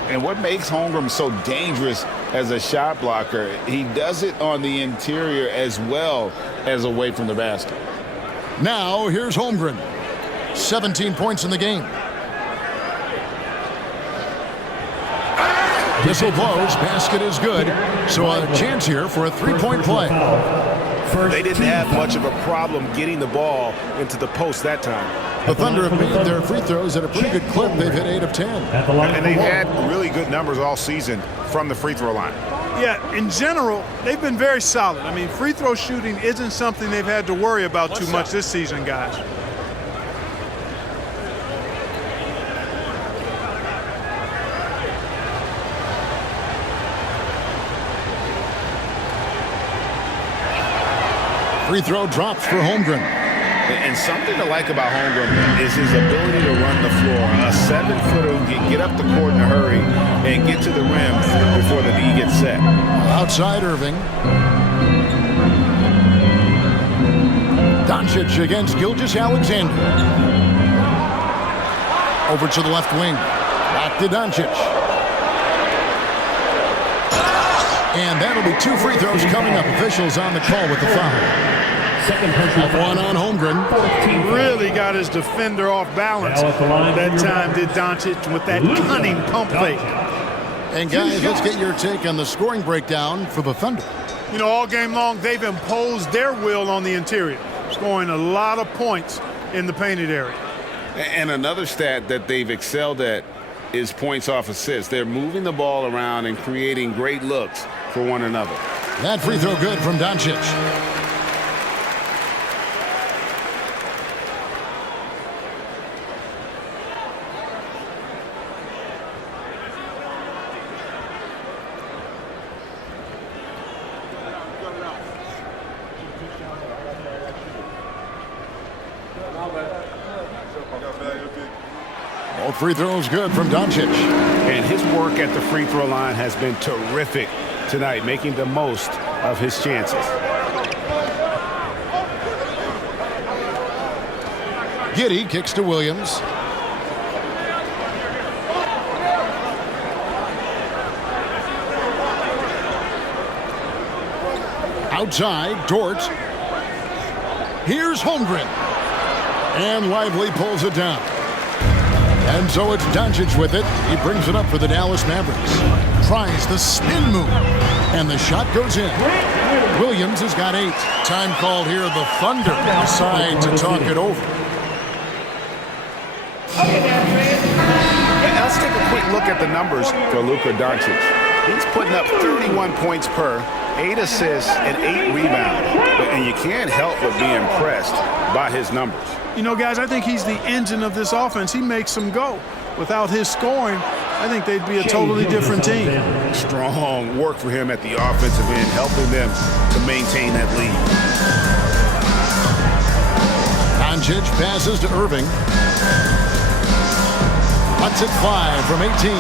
And what makes Holmgren so dangerous as a shot blocker, he does it on the interior as well as away from the basket. Now, here's Holmgren. 17 points in the game. Whistle blows, basket is good. So a chance here for a 3-point play. They didn't have much of a problem getting the ball into the post that time. The Thunder have made their free throws at a pretty good clip. They've hit 8 of 10. And they've had really good numbers all season from the free throw line. Yeah, in general, they've been very solid. I mean, free throw shooting isn't something they've had to worry about too much this season, guys. Free throw drops for Holmgren. And something to like about Holmgren is his ability to run the floor. A 7-footer who can get up the court in a hurry and get to the rim before the D gets set. Outside Irving. Doncic against Gilgeous-Alexander. Over to the left wing. Back to Doncic. And that'll be 2 free throws coming up. Officials on the call with the foul. One on Holmgren. Really got his defender off balance. That time did Doncic with that cunning pump fake. And guys, let's get your take on the scoring breakdown for the Thunder. You know, all game long, they've imposed their will on the interior, scoring a lot of points in the painted area. And another stat that they've excelled at is points off assists. They're moving the ball around and creating great looks for one another. That free throw good from Doncic. All free throws good from Doncic. And his work at the free throw line has been terrific tonight, making the most of his chances. Giddey kicks to Williams. Outside, Dort. Here's Holmgren. And Lively pulls it down. And so it's Doncic with it. He brings it up for the Dallas Mavericks. Tries the spin move. And the shot goes in. Williams has got 8. Time called here. The Thunder decide to talk it over. Let's take a quick look at the numbers for Luka Doncic. He's putting up 31 points per, 8 assists, and 8 rebounds. And you can't help but be impressed by his numbers. You know, guys, I think he's the engine of this offense. He makes them go. Without his scoring, I think they'd be a totally different team. Strong work for him at the offensive end, helping them to maintain that lead. Doncic passes to Irving. Cuts it 5 from 18.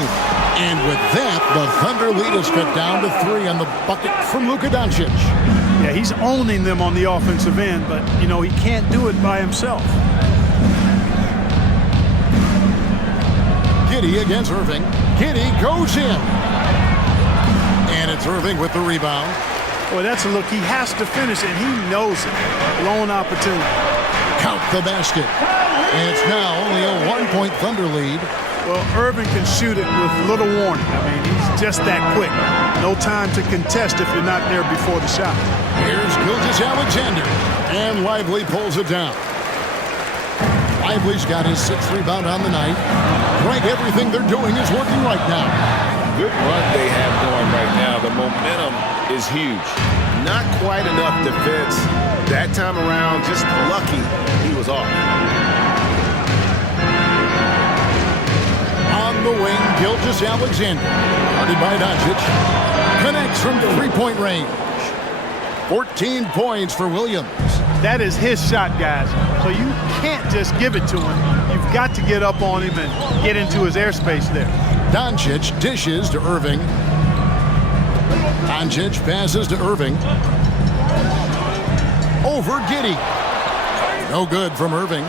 And with that, the Thunder lead is cut down to 3 on the bucket from Luka Doncic. Yeah, he's owning them on the offensive end, but, you know, he can't do it by himself. Giddey against Irving. Giddey goes in. And it's Irving with the rebound. Boy, that's a look. He has to finish it. He knows it. Lone opportunity. Count the basket. And it's now only a 1 3-point Thunder lead. Well, Irving can shoot it with little warning. I mean, he's just that quick. No time to contest if you're not there before the shot. Here's Gilgeous-Alexander, and Lively pulls it down. Lively's got his 6th rebound on the night. Greg, everything they're doing is working right now. Good run they have going right now. The momentum is huge. Not quite enough defense that time around. Just lucky he was off. On the wing, Gilgeous-Alexander, guarded by Doncic, connects from 3-point range. 14 points for Williams. That is his shot, guys. So you can't just give it to him. You've got to get up on him and get into his airspace there. Doncic dishes to Irving. Doncic passes to Irving. Over Giddey. No good from Irving.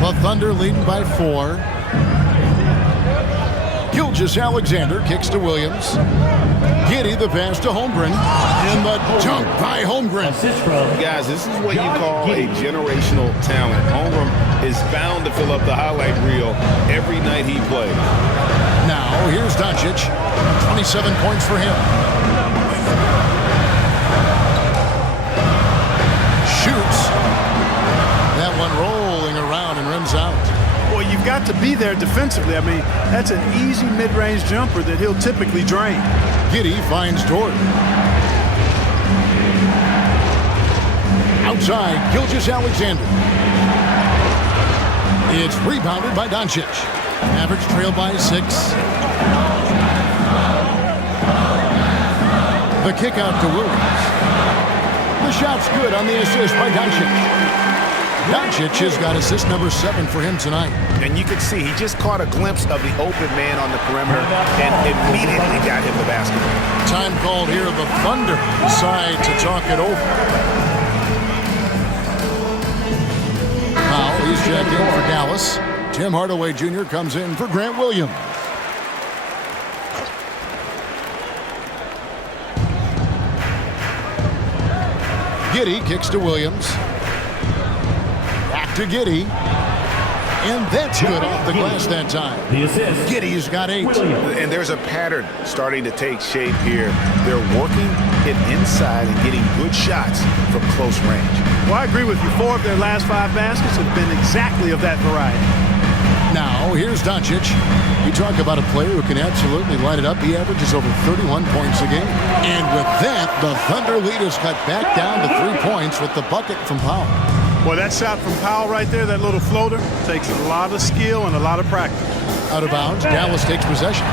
The Thunder leading by 4. Gilgeous-Alexander kicks to Williams. Giddey the pass to Holmgren. And the dunk by Holmgren. Guys, this is what you call a generational talent. Holmgren is bound to fill up the highlight reel every night he plays. Now, here's Doncic. 27 points for him. Shoots. That one rolling around and rims out. Well, you've got to be there defensively. I mean, that's an easy mid-range jumper that he'll typically drain. Giddey finds Dort. Outside, Gilgeous-Alexander. It's rebounded by Doncic. Mavericks trail by 6. The kick out to Williams. The shot's good on the assist by Doncic. Doncic has got assist number 7 for him tonight. And you can see he just caught a glimpse of the open man on the perimeter and immediately got him the basketball. Time called here. The Thunder decide to talk it over. Now he's checked in for Dallas. Tim Hardaway Jr. comes in for Grant Williams. Giddey kicks to Williams. Back to Giddey. And that's good off the glass that time. The assist. Giddey's got 8. And there's a pattern starting to take shape here. They're working it inside and getting good shots from close range. Well, I agree with you. 4 of their last 5 baskets have been exactly of that variety. Now, here's Doncic. You talk about a player who can absolutely light it up. He averages over 31 points a game. And with that, the Thunder lead is cut back down to 3 points with the bucket from Powell. Well, that shot from Powell right there, that little floater, takes a lot of skill and a lot of practice. Out of bounds, Dallas takes possession.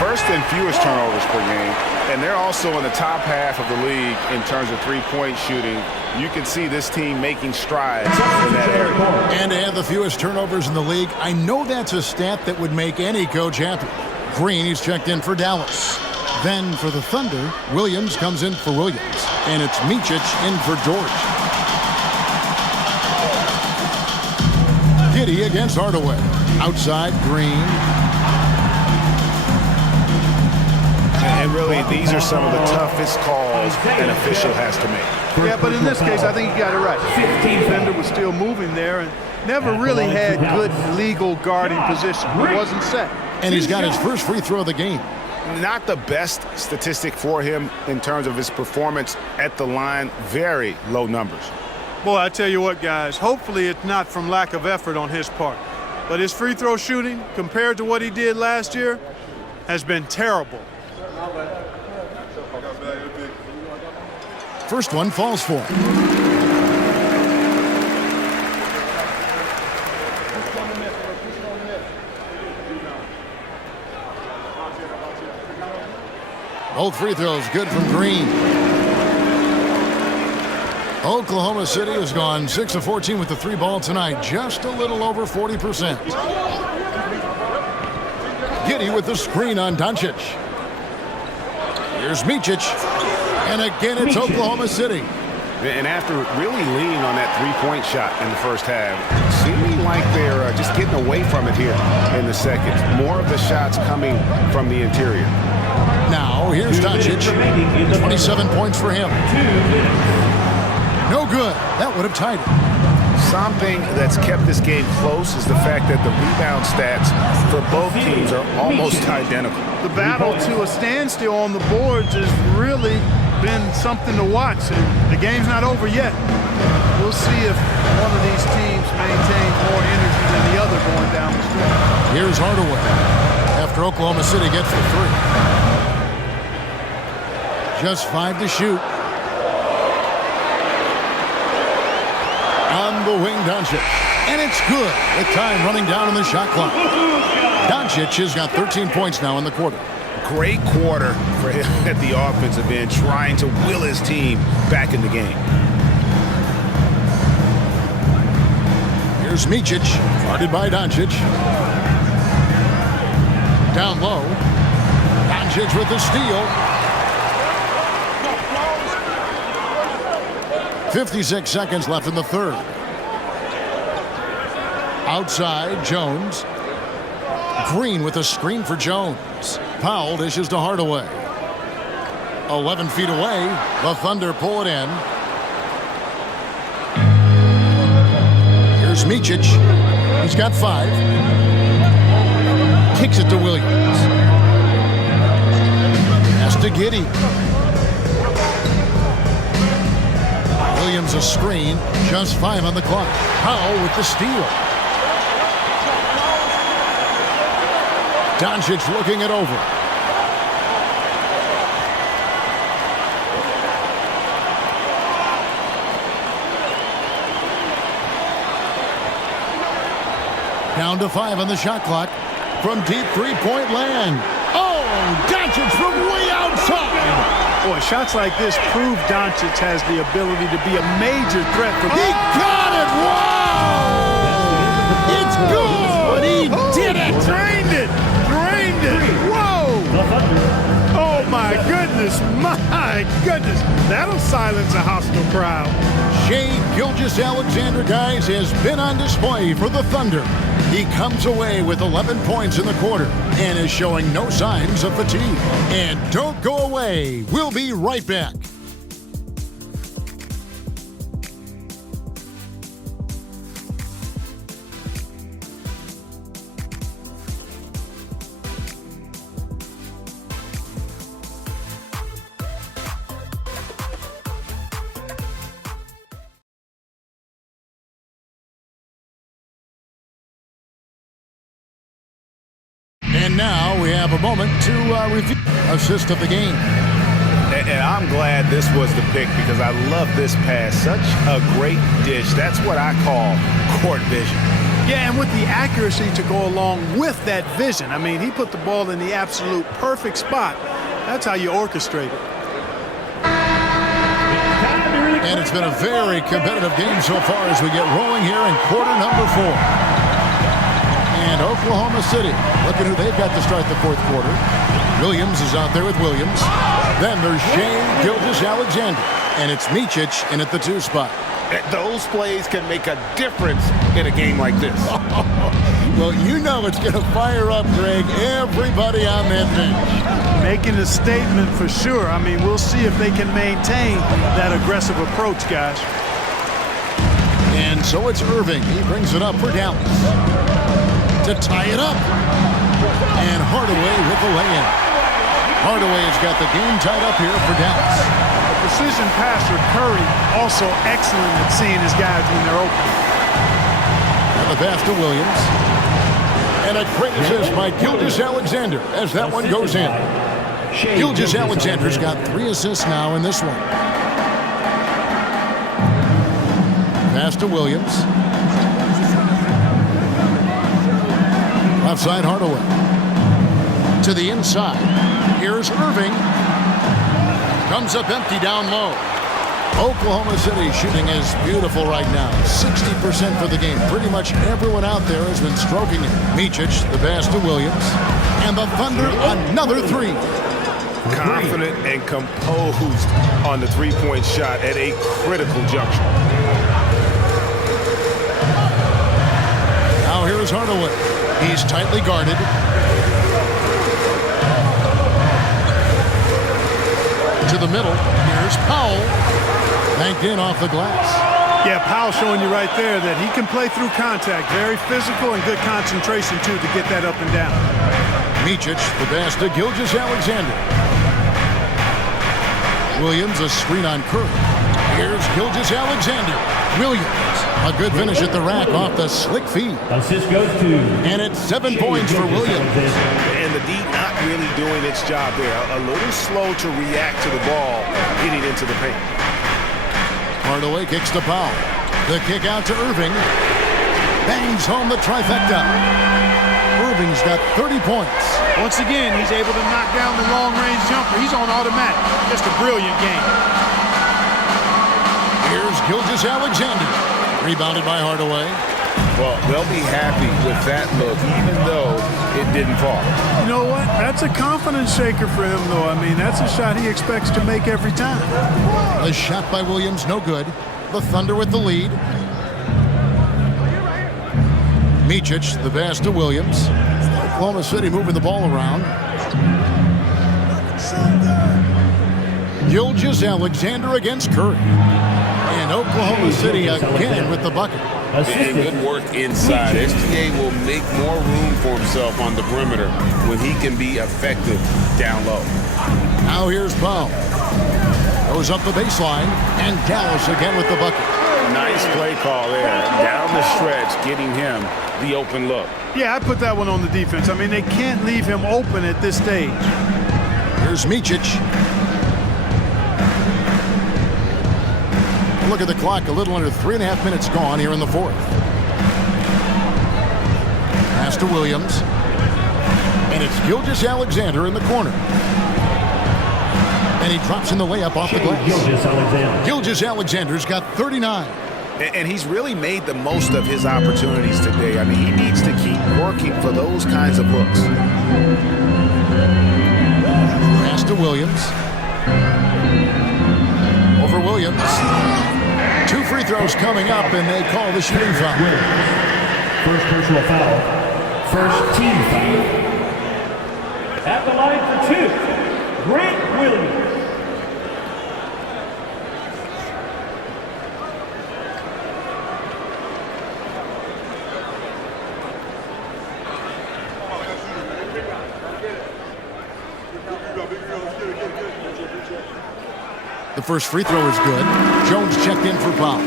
First and fewest turnovers per game. And they're also in the top half of the league in terms of three-point shooting. You can see this team making strides in that area. And to have the fewest turnovers in the league, I know that's a stat that would make any coach happy. Green, he's checked in for Dallas. Then for the Thunder, Williams comes in for Williams. And it's Micic in for George. Giddey against Hardaway. Outside, Green. And really, these are some of the toughest calls an official has to make. Yeah, but in this case, I think you got it right. 15 Fender was still moving there and never really had good legal guarding position. He wasn't set. And he's got his first free throw of the game. Not the best statistic for him in terms of his performance at the line. Very low numbers. Boy, I tell you what, guys, hopefully it's not from lack of effort on his part. But his free throw shooting, compared to what he did last year, has been terrible. First one falls for him. Both free throws good from Green. Oklahoma City has gone 6 of 14 with the 3 ball tonight, just a little over 40%. Giddey with the screen on Doncic. Here's Micic. And again, it's Oklahoma City. And after really leaning on that three-point shot in the first half, seeming like they're just getting away from it here in the second. More of the shots coming from the interior. Now, here's Doncic. 27 points for him. No good. That would have tied it. Something that's kept this game close is the fact that the rebound stats for both teams are almost identical. The battle to a standstill on the boards has really been something to watch, and the game's not over yet. We'll see if one of these teams maintains more energy than the other going down the stretch. Here's Hardaway after Oklahoma City gets the three. Just 5 to shoot. On the wing, Doncic. And it's good. With time running down on the shot clock. Doncic has got 13 points now in the quarter. Great quarter for him at the offensive end, trying to will his team back in the game. Here's Micic, guarded by Doncic. Down low. Doncic with the steal. 56 seconds left in the third. Outside, Jones. Green with a screen for Jones. Powell dishes to Hardaway. 11 feet away. The Thunder pull it in. Here's Micic. He's got 5. Kicks it to Williams. Pass to Giddey. Williams a screen. Just 5 on the clock. Powell with the steal. Doncic looking it over. Down to 5 on the shot clock. From deep three-point land. Oh, Doncic from way outside. Boy, shots like this prove Doncic has the ability to be a major threat for. He got it! Wow! It's good! He did it! Drained it! Drained it! Whoa! Oh, my goodness! My goodness! That'll silence a hostile crowd. Shai Gilgeous-Alexander, guys, has been on display for the Thunder. He comes away with 11 points in the quarter and is showing no signs of fatigue. And don't go away. We'll be right back. And now we have a moment to review assist of the game. And I'm glad this was the pick because I love this pass. Such a great dish. That's what I call court vision. Yeah, and with the accuracy to go along with that vision. I mean, he put the ball in the absolute perfect spot. That's how you orchestrate it. And it's been a very competitive game so far as we get rolling here in quarter number 4. And Oklahoma City, look at who they've got to start the fourth quarter. Williams is out there with Williams. Then there's Shai Gilgeous-Alexander. And it's Micic in at the 2 spot. Those plays can make a difference in a game like this. Well, you know it's going to fire up, Greg, everybody on that bench. Making a statement for sure. I mean, we'll see if they can maintain that aggressive approach, guys. And so it's Irving. He brings it up for Dallas to tie it up. And Hardaway with the lay-in. Hardaway has got the game tied up here for Dallas. The precision passer Curry also excellent at seeing his guys when they're open. And the pass to Williams. And a great assist by Gilgeous-Alexander as that one goes in. Gilgeous-Alexander's got 3 assists now in this one. Pass to Williams. Left side, Hardaway. To the inside. Here's Irving. Comes up empty down low. Oklahoma City shooting is beautiful right now. 60% for the game. Pretty much everyone out there has been stroking it. Micic, the pass to Williams. And the Thunder, another 3. Confident and composed on the three-point shot at a critical juncture. Now here is Hardaway. He's tightly guarded. To the middle. Here's Powell. Banked in off the glass. Yeah, Powell showing you right there that he can play through contact. Very physical and good concentration, too, to get that up and down. Micic, the pass to Gilgeous-Alexander. Williams, a screen on Curry. Here's Gilgeous-Alexander. Williams, a good finish at the rack off the slick feed. Assist goes to... And it's 7 points for Williams. And the D not really doing its job there. A little slow to react to the ball getting into the paint. Hardaway kicks to Powell. The kick out to Irving. Bangs home the trifecta. Irving's got 30 points. Once again, he's able to knock down the long-range jumper. He's on automatic. Just a brilliant game. Here's Gilgeous-Alexander. Rebounded by Hardaway. Well, they'll be happy with that look, even though it didn't fall. You know what? That's a confidence shaker for him, though. I mean, that's a shot he expects to make every time. The shot by Williams, no good. The Thunder with the lead. Micic, the pass to Williams. Oklahoma City moving the ball around. Gilgeous-Alexander against Curry. And Oklahoma City again with the bucket. And good work inside. SGA will make more room for himself on the perimeter when he can be effective down low. Now here's Powell. Goes up the baseline, and Dallas again with the bucket. Nice play call there. Down the stretch, getting him the open look. Yeah, I put that one on the defense. I mean, they can't leave him open at this stage. Here's Micic. Look at the clock, a little under 3.5 minutes gone here in the fourth. Pass to Williams. And it's Gilgeous-Alexander in the corner. And he drops in the layup off the glass. Gilgeous-Alexander's got 39. And he's really made the most of his opportunities today. I mean, he needs to keep working for those kinds of looks. Pass to Williams. Over Williams. 2 free throws coming up, and they call the shooting foul. First personal foul. First team foul. At the line for 2, Grant Williams. The first free throw is good. Jones checked in for Powell.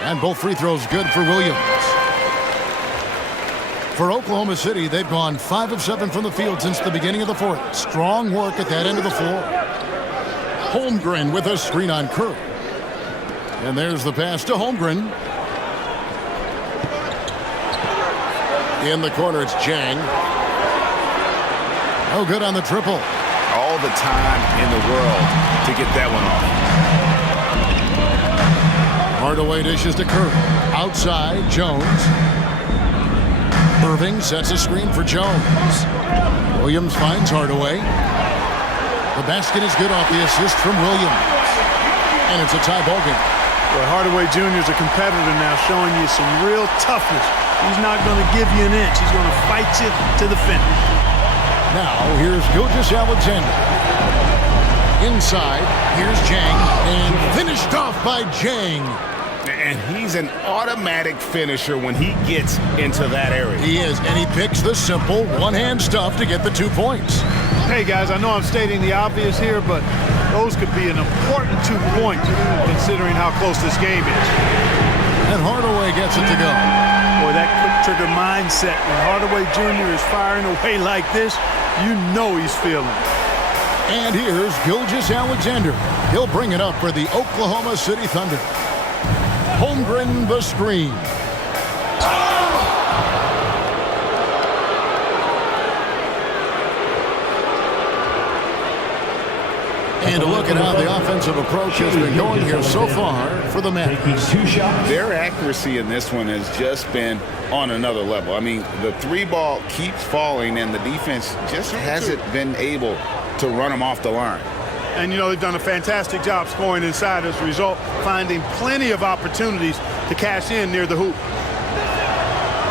And both free throws good for Williams. For Oklahoma City, they've gone 5 of 7 from the field since the beginning of the fourth. Strong work at that end of the floor. Holmgren with a screen on Curry. And there's the pass to Holmgren. In the corner, it's Jang. Oh, good on the triple. All the time in the world to get that one off. Hardaway dishes to Curry. Outside, Jones. Irving sets a screen for Jones. Williams finds Hardaway. The basket is good off the assist from Williams. And it's a tie ball game. Well, Hardaway Jr. is a competitor now, showing you some real toughness. He's not going to give you an inch. He's going to fight you to the finish. Now, here's Gilgeous-Alexander. Inside, here's Jang. And finished off by Jang. And he's an automatic finisher when he gets into that area. He is, and he picks the simple one-hand stuff to get the 2 points. Hey, guys, I know I'm stating the obvious here, but those could be an important 2 points considering how close this game is. And Hardaway gets it to go. Boy, that quick-trigger mindset, when Hardaway Jr. is firing away like this, you know he's feeling it. And here's Gilgeous-Alexander. He'll bring it up for the Oklahoma City Thunder. Holmgren the screen. And a look at how the offensive approach has been going here so far for the Mavericks. Their accuracy in this one has just been on another level. I mean, the 3 ball keeps falling, and the defense just hasn't been able to run them off the line. And, you know, they've done a fantastic job scoring inside as a result, finding plenty of opportunities to cash in near the hoop.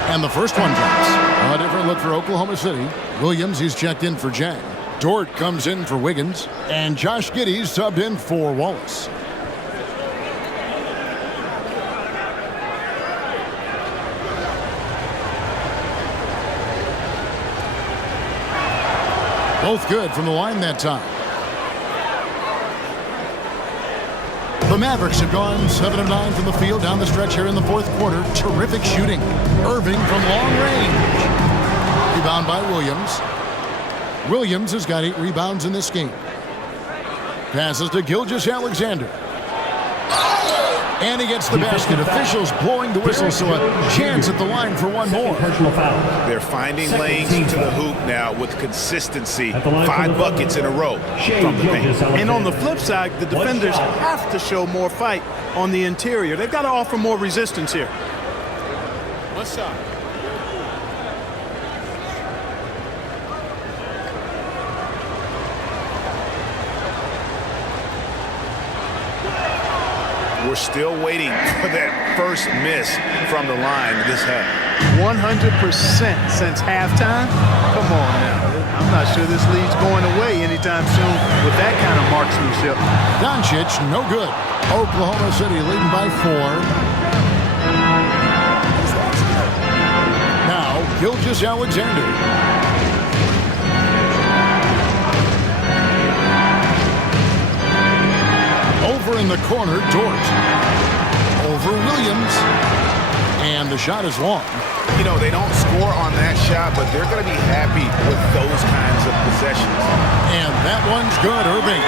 And the first one drops. A different look for Oklahoma City. Williams, he's checked in for Jang. Dort comes in for Wiggins. And Josh Giddey's subbed in for Wallace. Both good from the line that time. The Mavericks have gone 7 of 9 from the field down the stretch here in the fourth quarter. Terrific shooting. Irving from long range. Rebound by Williams. Williams has got 8 rebounds in this game. Passes to Gilgeous-Alexander. And he gets the basket. Officials blowing the whistle, so a chance at the line for one more. They're finding lanes to the hoop now with consistency. 5 buckets in a row from the paint. And on the flip side, the defenders have to show more fight on the interior. They've got to offer more resistance here. What's up? We're still waiting for that first miss from the line this half. 100% since halftime? Come on now. I'm not sure this lead's going away anytime soon with that kind of marksmanship. Doncic, no good. Oklahoma City leading by 4. Now, Gilgeous-Alexander. Over in the corner, Dort. Over Williams. And the shot is long. You know, they don't score on that shot, but they're going to be happy with those kinds of possessions. And that one's good, Irving.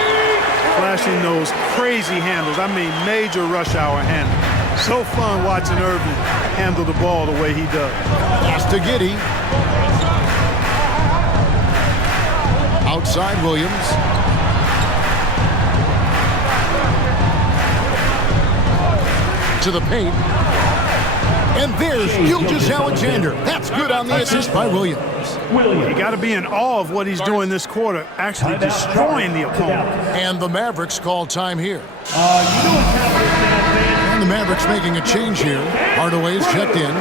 Flashing those crazy handles. I mean, major rush hour handles. So fun watching Irving handle the ball the way he does. Pass to Giddey. Outside Williams. To the paint. And there's Gilgeous-Alexander. That's good on the assist by Williams. You got to be in awe of what he's doing this quarter, actually destroying the opponent. And the Mavericks call time here. And the Mavericks making a change here. Hardaway's checked in.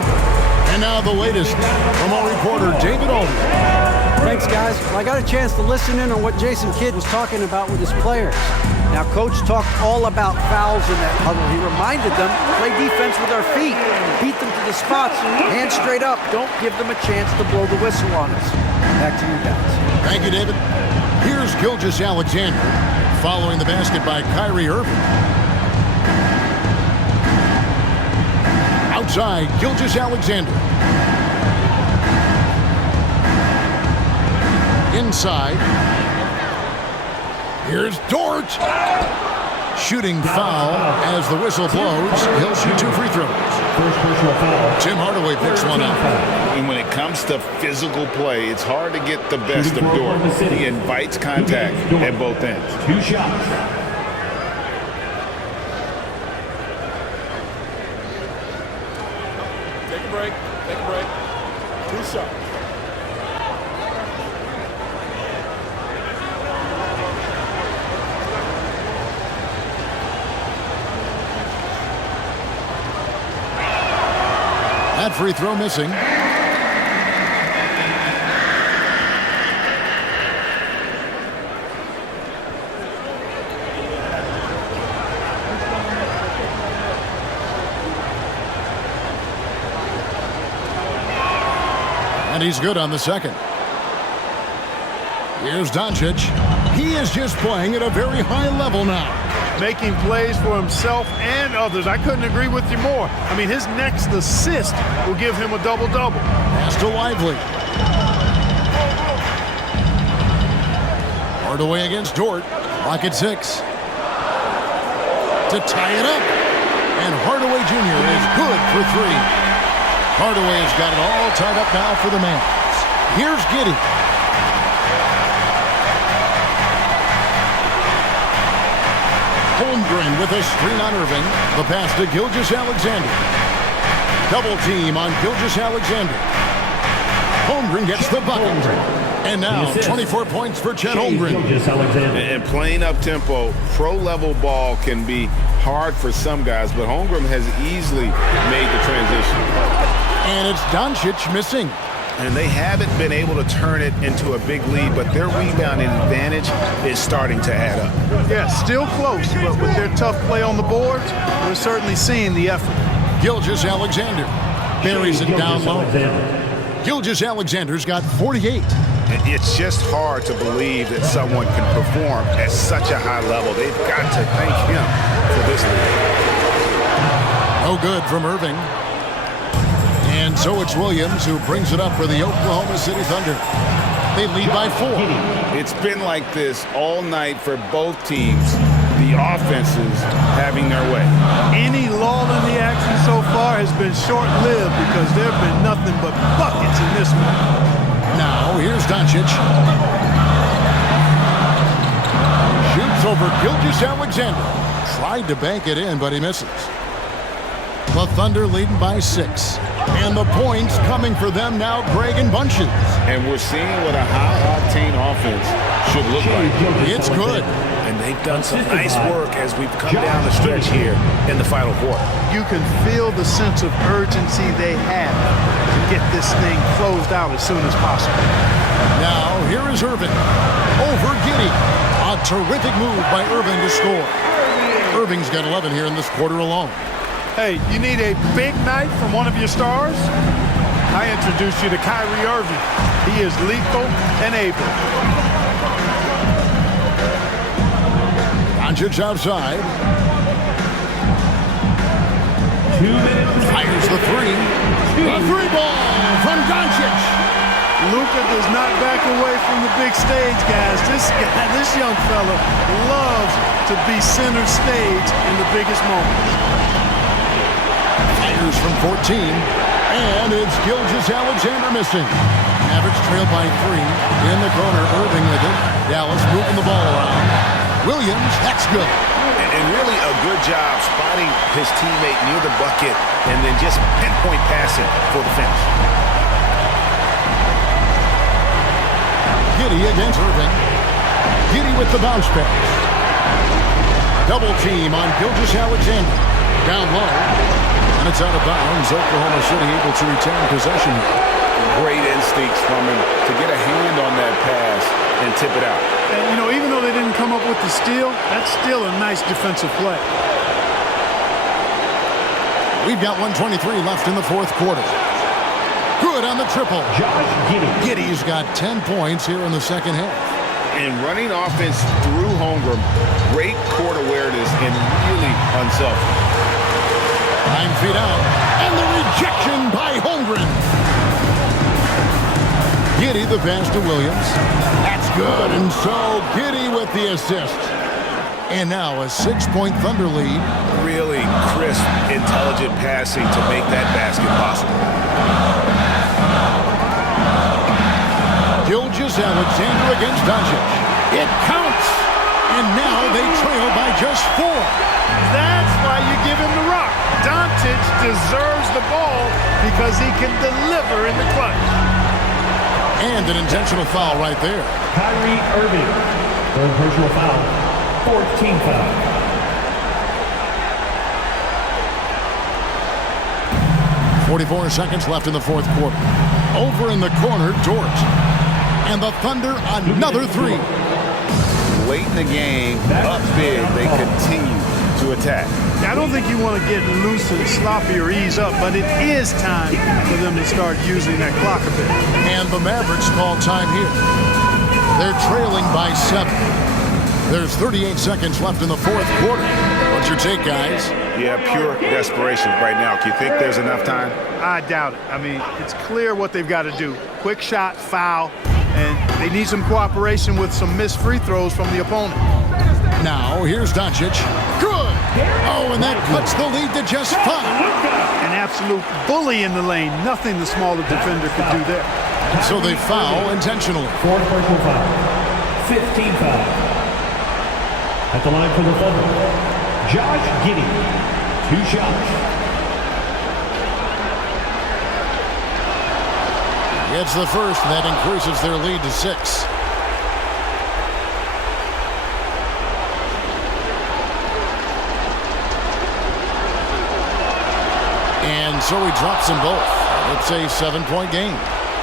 And now the latest from our reporter, David Aldridge. Thanks, guys. Well, I got a chance to listen in on what Jason Kidd was talking about with his players. Now, Coach talked all about fouls in that huddle. He reminded them, play defense with our feet. Beat them to the spots, hands straight up. Don't give them a chance to blow the whistle on us. Back to you guys. Thank you, David. Here's Gilgeous-Alexander following the basket by Kyrie Irving. Outside, Gilgeous-Alexander. Inside. Here's Dort. Shooting foul as the whistle blows. He'll shoot 2 free throws. First personal foul. Tim Hardaway picks one up. And when it comes to physical play, it's hard to get the best of Dort. He invites contact at both ends. 2 shots. Take a break. Take a break. 2 shots. That free throw missing. And he's good on the second. Here's Doncic. He is just playing at a very high level now. Making plays for himself and others. I couldn't agree with you more. I mean, his next assist will give him a double-double. Pass to Lively. Hardaway against Dort. Clock at 6. To tie it up. And Hardaway Jr. is good for 3. Hardaway has got it all tied up now for the Mavs. Here's Giddey. Holmgren with a screen on Irving. The pass to Gilgeous-Alexander. Double team on Gilgeous-Alexander. Holmgren gets the bucket. And now, 24 points for Chet Holmgren. And playing up-tempo, pro-level ball can be hard for some guys, but Holmgren has easily made the transition. And it's Doncic missing. And they haven't been able to turn it into a big lead, but their rebounding advantage is starting to add up. Yeah, still close, but with their tough play on the boards, we're certainly seeing the effort. Gilgeous-Alexander buries it down low. Gilgeous-Alexander's got 48. It's just hard to believe that someone can perform at such a high level. They've got to thank him for this lead. No good from Irving. And so it's Williams who brings it up for the Oklahoma City Thunder. They lead by 4. It's been like this all night for both teams. The offenses having their way. Any lull in the action so far has been short-lived because there have been nothing but buckets in this one. Now, here's Doncic. Shoots over Gilgeous-Alexander. Tried to bank it in, but he misses. The Thunder leading by 6. And the points coming for them now, Greg and Bunches. And we're seeing what a high-octane offense should look like. It's good. And they've done some nice work as we've come down the stretch here in the final quarter. You can feel the sense of urgency they have to get this thing closed out as soon as possible. Now, here is Irving. Over Giddey. A terrific move by Irving to score. Irving's got 11 here in this quarter alone. Hey, you need a big night from one of your stars? I introduce you to Kyrie Irving. He is lethal and able. Doncic outside. 2 minutes. Fires the 3. The 3 ball from Doncic. Luka does not back away from the big stage, guys. This young fella loves to be center stage in the biggest moments. Fires from 14. And it's Gilgeous-Alexander missing. Mavericks trail by 3. In the corner, Irving with it. Dallas moving the ball around. Williams, that's good. And really a good job spotting his teammate near the bucket and then just pinpoint passing for the finish. Giddey against Irving. Giddey with the bounce pass. Double team on Gilgeous-Alexander. Down low. And it's out of bounds. Oklahoma City able to retain possession. Great instincts from him to get a hand on that pass and tip it out. And, you know, even though they didn't come up with the steal, that's still a nice defensive play. We've got 1:23 left in the fourth quarter. Good on the triple. Giddey's got 10 points here in the second half. And running offense through Holmgren, great court awareness and really unselfish. 9 feet out. And the rejection by Holmgren. Giddey the pass to Williams. That's good. And so Giddey with the assist. And now a 6-point Thunder lead. Really crisp, intelligent passing to make that basket possible. Gilgeous-Alexander against Doncic. It counts. And now they trail by just 4. That's why you give him the rock. Doncic deserves the ball because he can deliver in the clutch. And an intentional foul right there. Kyrie Irving. Third personal foul. 14 foul. .44 seconds left in the fourth quarter. Over in the corner, Dort. And the Thunder, another 3. Late in the game, up big, they continue to attack. I don't think you want to get loose and sloppy or ease up, but it is time for them to start using that clock a bit. And the Mavericks call time here. They're trailing by 7. There's 38 seconds left in the fourth quarter. What's your take, guys? Yeah, pure desperation right now. Do you think there's enough time? I doubt it. I mean, it's clear what they've got to do. Quick shot, foul, and they need some cooperation with some missed free throws from the opponent. Now, here's Doncic. Good! Oh, and that cuts the lead to just 5. An absolute bully in the lane. Nothing the smaller defender could do there. So they foul intentionally. Fourth personal foul. 15 foul. At the line for the Thunder, Josh Giddey. 2 shots. It's the first, and that increases their lead to 6. And so he drops them both. It's a 7-point game.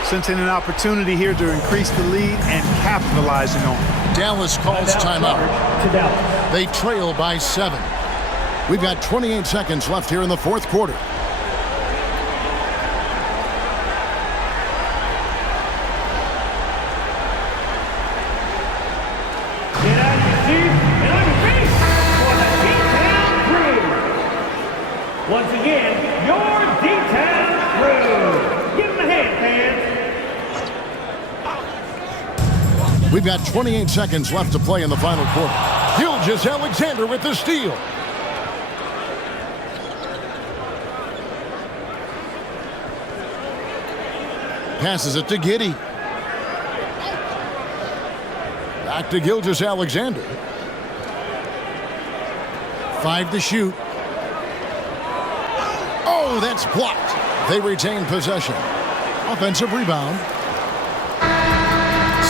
Sensing an opportunity here to increase the lead and capitalizing on it. Dallas calls timeout. They trail by 7. We've got 28 seconds left here in the fourth quarter. Get out of your seat and on your feet for the D-Town Crew. Once again, your D-Town Crew. Give them a hand, fans. We've got 28 seconds left to play in the final quarter. Gilgeous-Alexander with the steal. Passes it to Giddey. Back to Gilgeous-Alexander. 5 to shoot. Oh, that's blocked. They retain possession. Offensive rebound.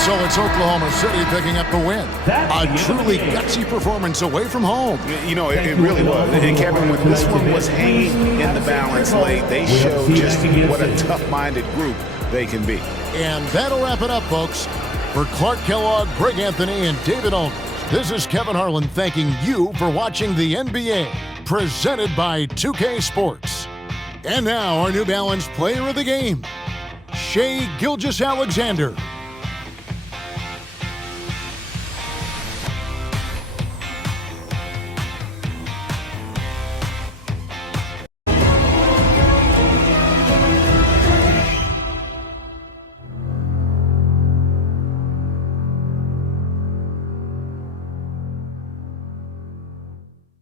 So it's Oklahoma City picking up the win. A truly gutsy performance away from home. You know, it really was. And Kevin, when this one was hanging in the balance late, they showed just what a tough-minded group they can be. And that'll wrap it up, folks. For Clark Kellogg, Greg Anthony, and David Aldridge, this is Kevin Harlan thanking you for watching the NBA, presented by 2K Sports. And now, our New Balance player of the game, Shai Gilgeous-Alexander.